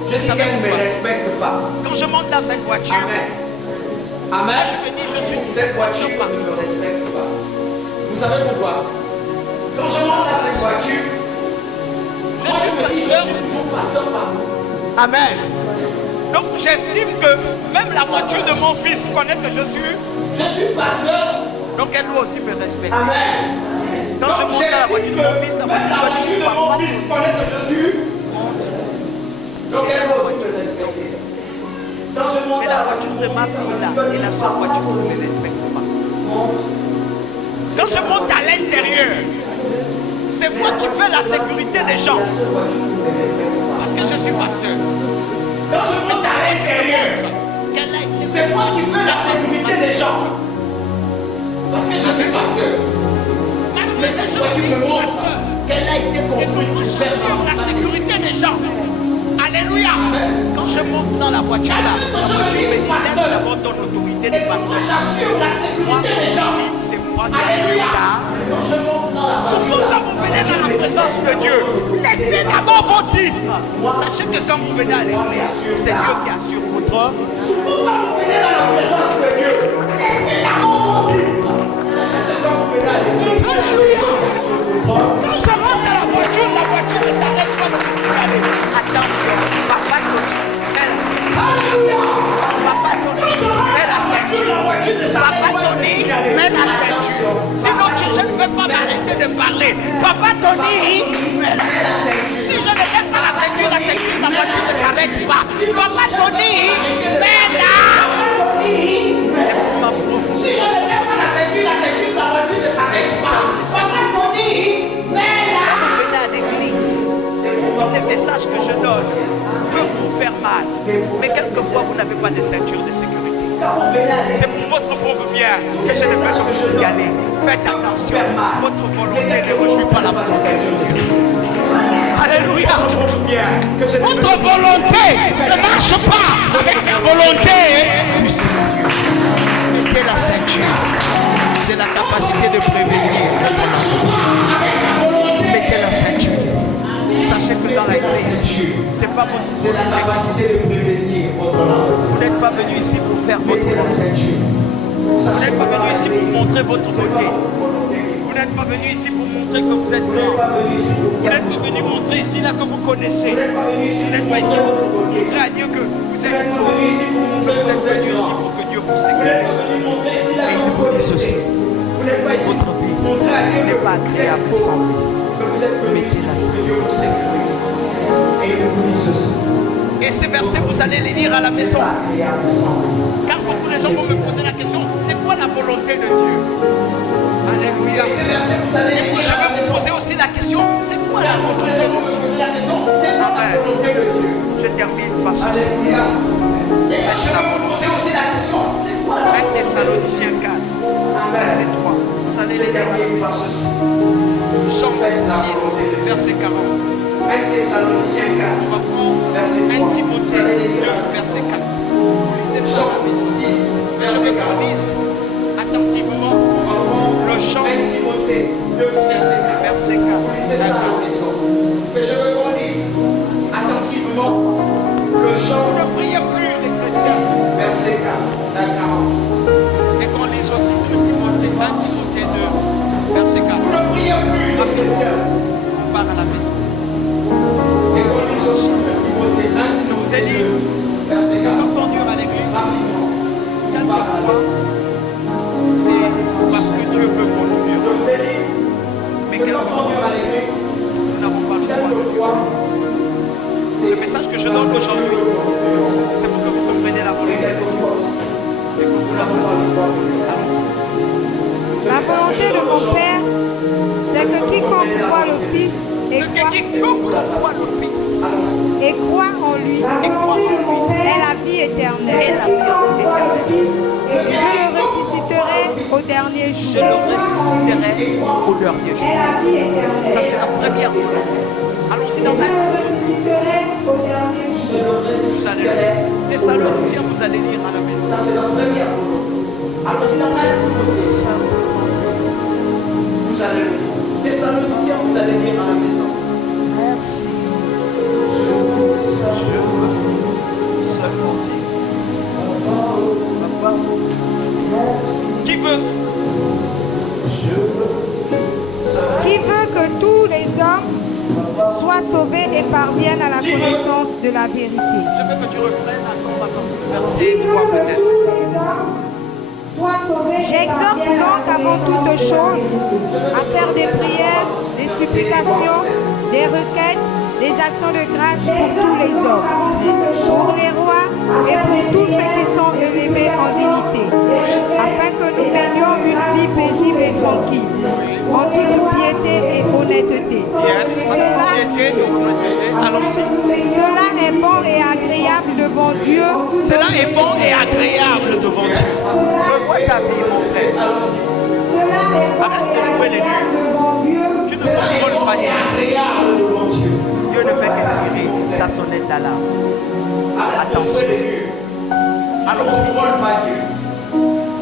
je dis qu'elle ne me respecte pas. pas. Quand je monte dans cette voiture, Amen. Amen, je me dis, je suis Cette voiture pas. ne me respecte pas. Vous savez pourquoi? Quand je monte dans cette voiture, moi je me dis, je suis toujours pasteur partout. Amen. Donc j'estime que même la voiture de mon fils connaît que je suis. Pasteur. Donc elle doit aussi me respecter. Amen. Quand je monte dans la voiture de mon fils, même la voiture de mon fils connaît que je suis. Donc elle doit aussi me respecter. Quand je monte Mais dans la voiture de ma fille là et la seule voiture ne me respecte pas. Quand je monte à l'intérieur, c'est moi qui fais la sécurité des gens. Parce que je suis pasteur. Quand je monte à l'intérieur, Quelle a été c'est moi qui fais la sécurité des gens. Parce que je suis pasteur. Mais cette voiture me montre qu'elle a été construite pour faire la sécurité des gens. Alléluia. Quand je monte dans la voiture là, Quand je me dis pasteur, d'abord donne l'autorité et des moi pasteurs. j'assure la Moi, sécurité des gens. ici, c'est moi qui Alléluia. suis là. Quand je monte dans la voiture Souvent, là, quand vous venez dans la présence de Dieu, laissez d'abord vos titres. Sachez que quand vous venez à l'église, c'est Dieu qui assure votre. souvent quand vous venez dans la présence de Dieu, laissez d'abord vos titres. Sachez que quand vous venez à l'église, Dieu est sur votre. Quand je rentre dans la voiture ne s'arrête pas de me signaler. Attention, papa Alléluia. mets la ceinture. La voiture ne s'arrête Papa pas de me Tony, signaler. mets la ceinture. Sinon, je ne peux pas m'arrêter de parler. Papa Tony, mets la ceinture. Si je ne mets pas la ceinture, la voiture ne s'arrête pas. Papa Tony, mets la. C'est pour ma propre. Si je ne mets pas la ceinture, la voiture ne s'arrête pas. Papa Tony, mais là. Venez à l'église. Les messages que je donne peuvent vous faire mal. Mais quelquefois, vous n'avez pas de ceinture de sécurité. C'est pour votre propre bien que je ne fais que vous signaler. Faites attention. Votre volonté ne réjouit pas la volonté. Alléluia. Votre volonté ne marche pas avec la volonté du Seigneur. Mettez la ceinture. C'est la capacité de prévenir. Mettez la ceinture. Sachez que dans l'église, ce n'est pas votre C'est la capacité de prévenir votre langue. Vous n'êtes pas venu ici pour faire votre Mettez la langue. ceinture. Vous n'êtes pas venu ici pour montrer votre beauté. Vous n'êtes pas venu ici pour montrer que vous êtes Vous n'êtes grand. pas venu ici pour Vous n'êtes pas venu montrer ici là que vous connaissez. Vous n'êtes pas venu ici Vous n'êtes pour pas ici montrer pour votre beauté. montrer à Dieu que vous Vous êtes n'êtes pas grand. venu ici pour montrer que Vous vous êtes êtes venu ici grand. pour que Dieu vous Vous sécure. n'êtes pas venu montrer ici là que vous connaissez. Vous n'êtes pas ici Votre vie pour montrer à Dieu que n'est pas vous êtes agréable beau. sans lui. Mais vous êtes venu ici pour que Dieu vous sécurise. Et il vous dit ceci. Et ces versets, vous allez les lire à la maison. Car beaucoup de gens vont me poser la question, c'est quoi la volonté de Dieu? Alléluia. Et je vais vous poser aussi la question, c'est quoi la volonté de Dieu? Je termine par ceci. Et je vais vous poser aussi la question, c'est quoi la volonté de Dieu? 1 Thessaloniciens 4, verset 3. Vous allez les terminer par ceci. Jean 26, verset 40. 1 Thessaloniciens 4, verset 3. 1 Timothée 2, verset 4. Jean 6, verset 40. Attentivement, le chant 1 Timothée 2, verset 4. Lisez ça à la maison. Mais je veux qu'on lise attentivement le chant. Ne priez plus des chrétiens. 6, verset 4. D'accord. Et qu'on lise aussi 2 Timothée 2, verset 4. Vous ne priez plus les chrétiens. On part à la maison. Et qu'on lise aussi 2 Timothée 2, verset 4. Quand on dure à l'église, Rapidement. quelquefois, c'est parce que Dieu veut qu'on nous dure. Je vous ai dit, Mais que quand quelquefois, on vient à l'église, nous n'avons pas le droit. quelquefois, Le message que je donne aujourd'hui, c'est pour que vous compreniez la et volonté quelquefois aussi. et que vous la fassiez. Allons-y. La volonté de mon Père, c'est que quiconque voit le Fils et Ce que quiconque voit le Fils croit en lui est la vie éternelle. Je le ressusciterai au dernier je jour. le ressusciterai au dernier jour. Ça, c'est la première volonté. Allons-y dans un Thessaloniciens, vous allez lire à la maison. Ça, c'est la première volonté. Allons-y dans 1 Timothée. Vous allez lire. Thessaloniciens, vous allez lire à la maison. Merci. Je veux ça. Je veux seulement dire. Papa, qui veut? Qui veut que tous les hommes soient sauvés et parviennent à la connaissance de la vérité. Je veux que tu reprennes encore Qui verset veut 3 que peut-être. tous les hommes soient sauvés. J'exhorte donc avant toute chose à faire des prières, des supplications, des requêtes, des actions de grâce pour tous les hommes, pour les rois et pour tous ceux qui sont élevés en dignité, afin que nous menions une vie paisible et tranquille, en toute piété et honnêteté. Yes. Cela est bon et agréable devant Dieu. Cela est bon et agréable devant Dieu. Revois ta vie, mon frère. Cela est bon et agréable devant Dieu. Tu ne contrôles pas Agréable devant Dieu. Dieu ne fait que tirer sa sonnette d'alarme. Attention. Allons-y.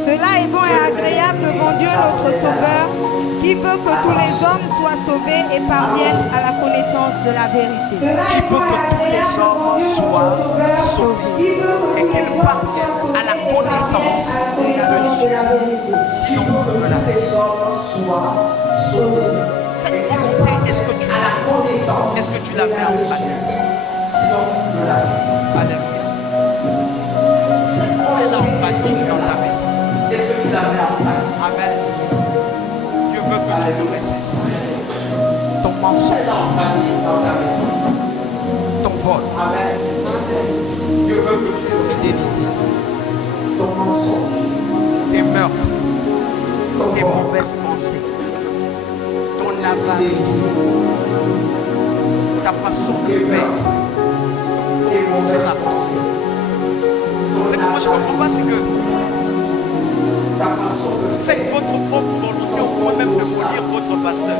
Cela est bon et agréable devant Dieu notre Sauveur, qui veut que tous les hommes soient sauvés et parviennent à la connaissance de la vérité. Qui veut que tous les hommes soient sauvés et qu'ils parviennent à la connaissance de Dieu. Sinon, de la cette volonté, est-ce que tu l'as? Est-ce que tu la mets en pratique? Alléluia. Cette volonté en pratique dans ta maison. Est-ce que tu la mets en place? Amen. Dieu veut que tu te ressaisisses. Ton mensonge, Mets-la en pratique dans ta maison. ton vol, Amen. Dieu veut que tu le ressaisisses. Ton mensonge, tes meurtres, ton tes corps, mauvaises pensées, ton avarice, ta façon de tes faire. meurtres, tes mauvaises pensées. C'est que moi je ne comprends pas, c'est que Ta façon de vous faites votre propre volonté au point même de maudire votre pasteur.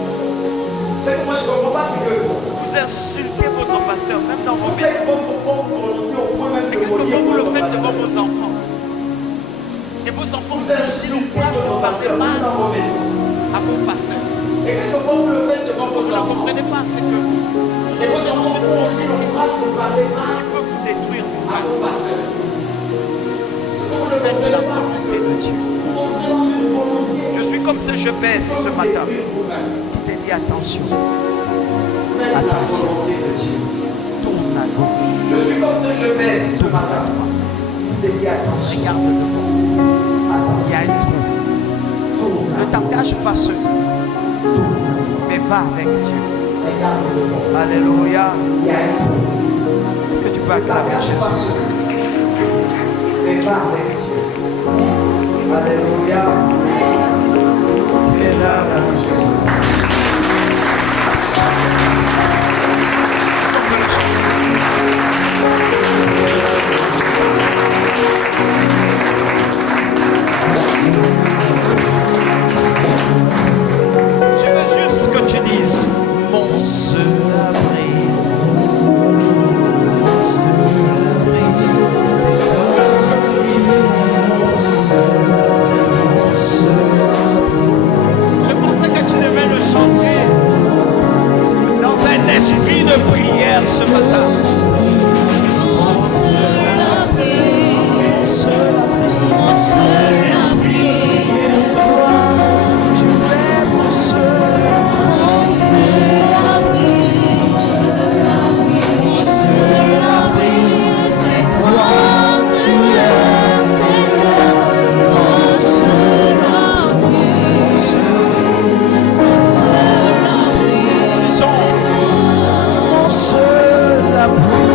C'est que moi je ne comprends pas, c'est que Vous insultez votre pasteur, même dans vos vous maisons. faites votre propre volonté au point même Et de quelquefois maudire vous le votre faites devant pasteur. vos enfants. Et vos enfants Vous vous insultez encouragent votre de passer pasteur même mal dans vos maisons. à vos pasteurs. Et quelquefois vous le faites devant vos Vous ne enfants. comprenez pas, c'est que Et vos enfants ont aussi le courage de parler mal il peut vous détruire. à vos pasteurs. Ce que vous ne Faites de la comprenez pas, c'est volonté que de Dieu. vous entrez dans une volonté. Je suis comme ce je baisse ce matin. Vous-même. Qui te dit attention, Faites la Attention. volonté de Dieu. tourne à gauche, Je suis comme ce je baisse ce matin. Qui te dit attention. regarde devant. Il y a un trou. Ne t'engage pas seul, mais va avec Dieu. Regarde devant. Alléluia. Il y a un trou. Est-ce que tu peux acclamer Jésus? Mais va avec Dieu. Alléluia. C'est l'heure avec Jésus. Est-ce qu'on peut le chanter? Je veux juste que tu dises mon seul abri. Je pensais que tu devais le chanter dans un esprit de prière ce matin. Mon seul abri, mon seul abri, c'est toi. Tu es mon seul abri, mon seul abri, mon seul abri, c'est toi. Tu es Seigneur, mon seul abri, mon seul abri, mon seul abri.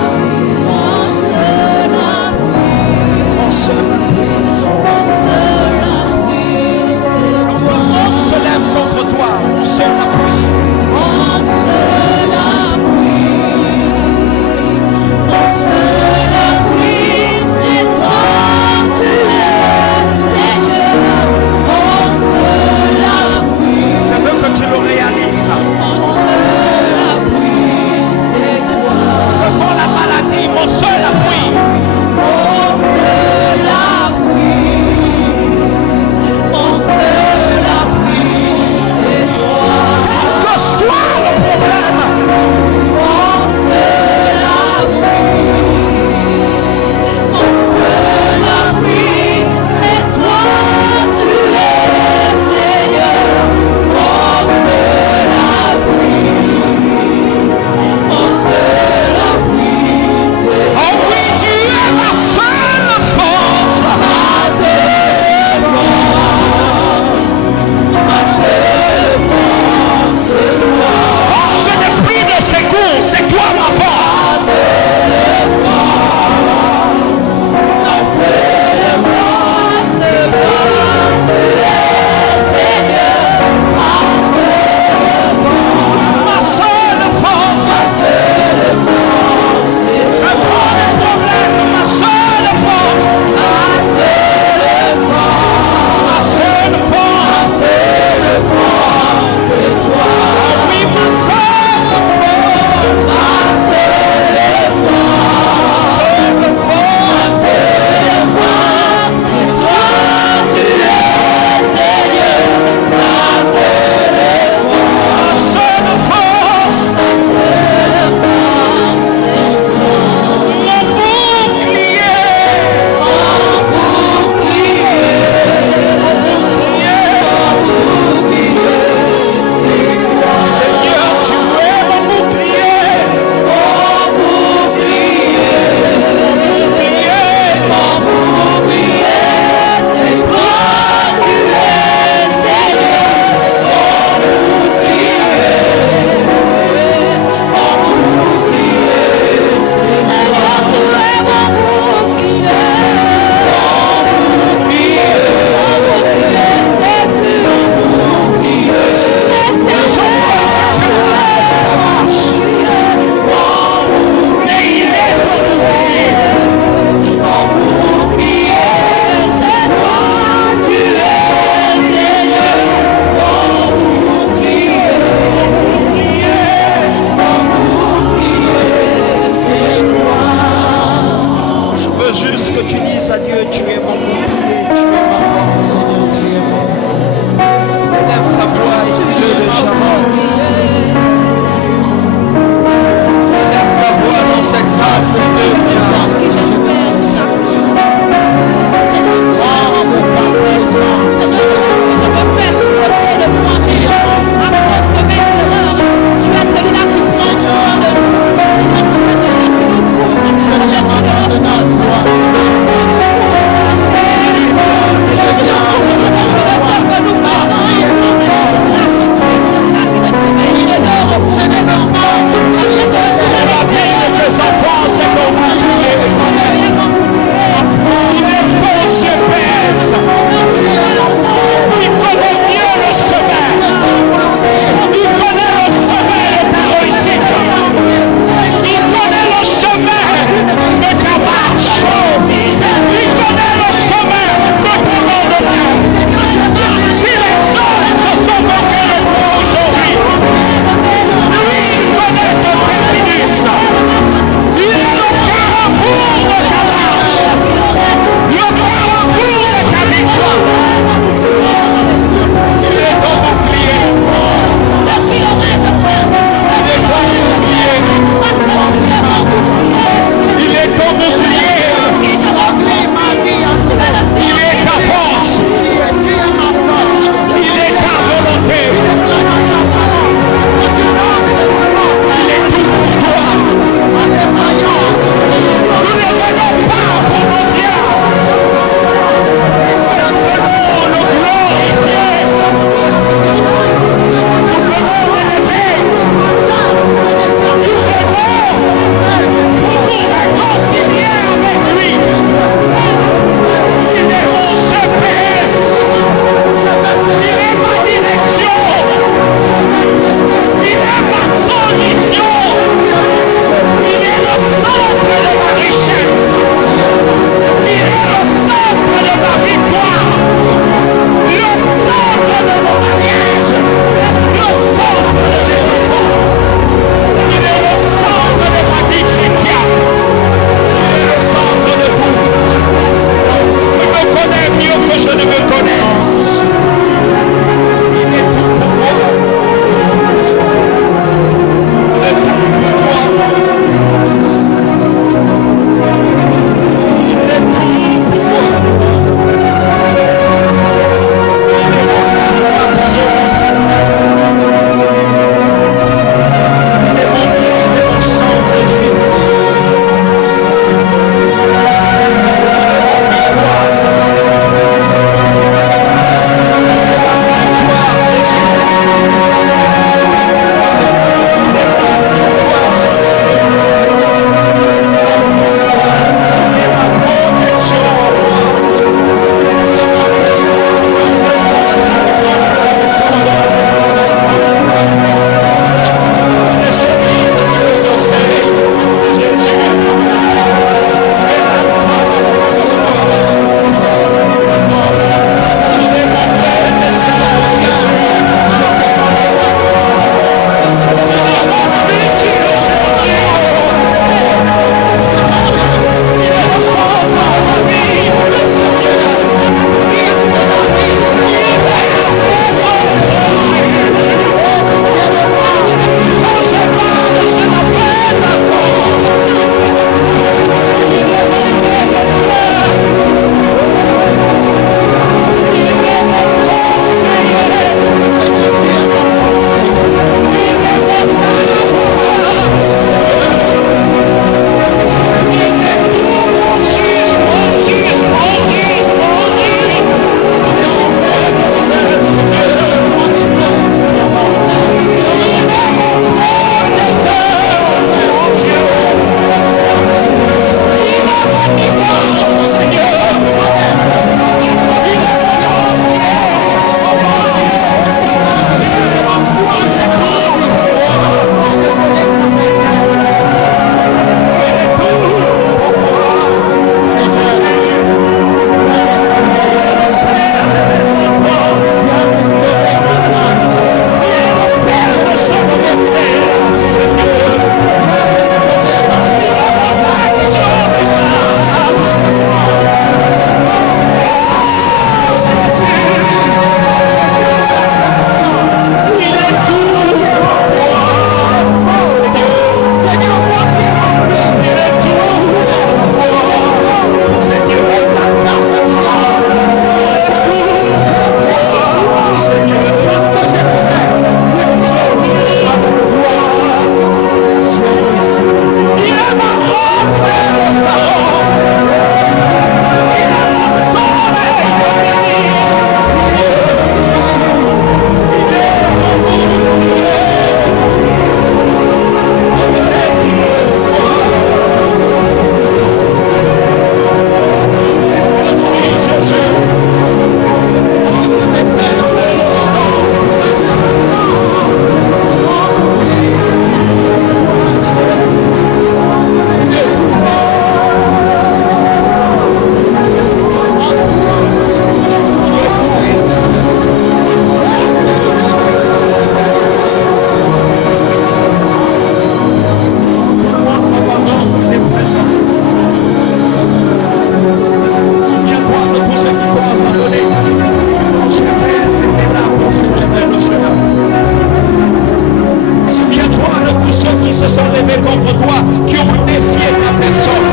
se sont levés contre toi, qui ont défié ta personne.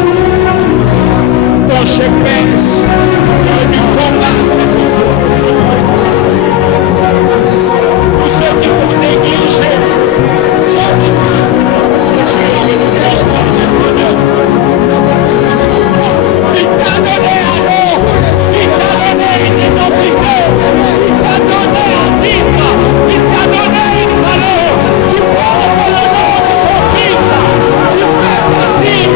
Oh, je pense du combat. Tous ceux qui ont négligé, il t'a donné un nom, il t'a donné une identité, il t'a donné un titre, il t'a donné une valeur. Tu portes le nom de son fils, tu fais partie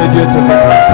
de Dieu te bénisse.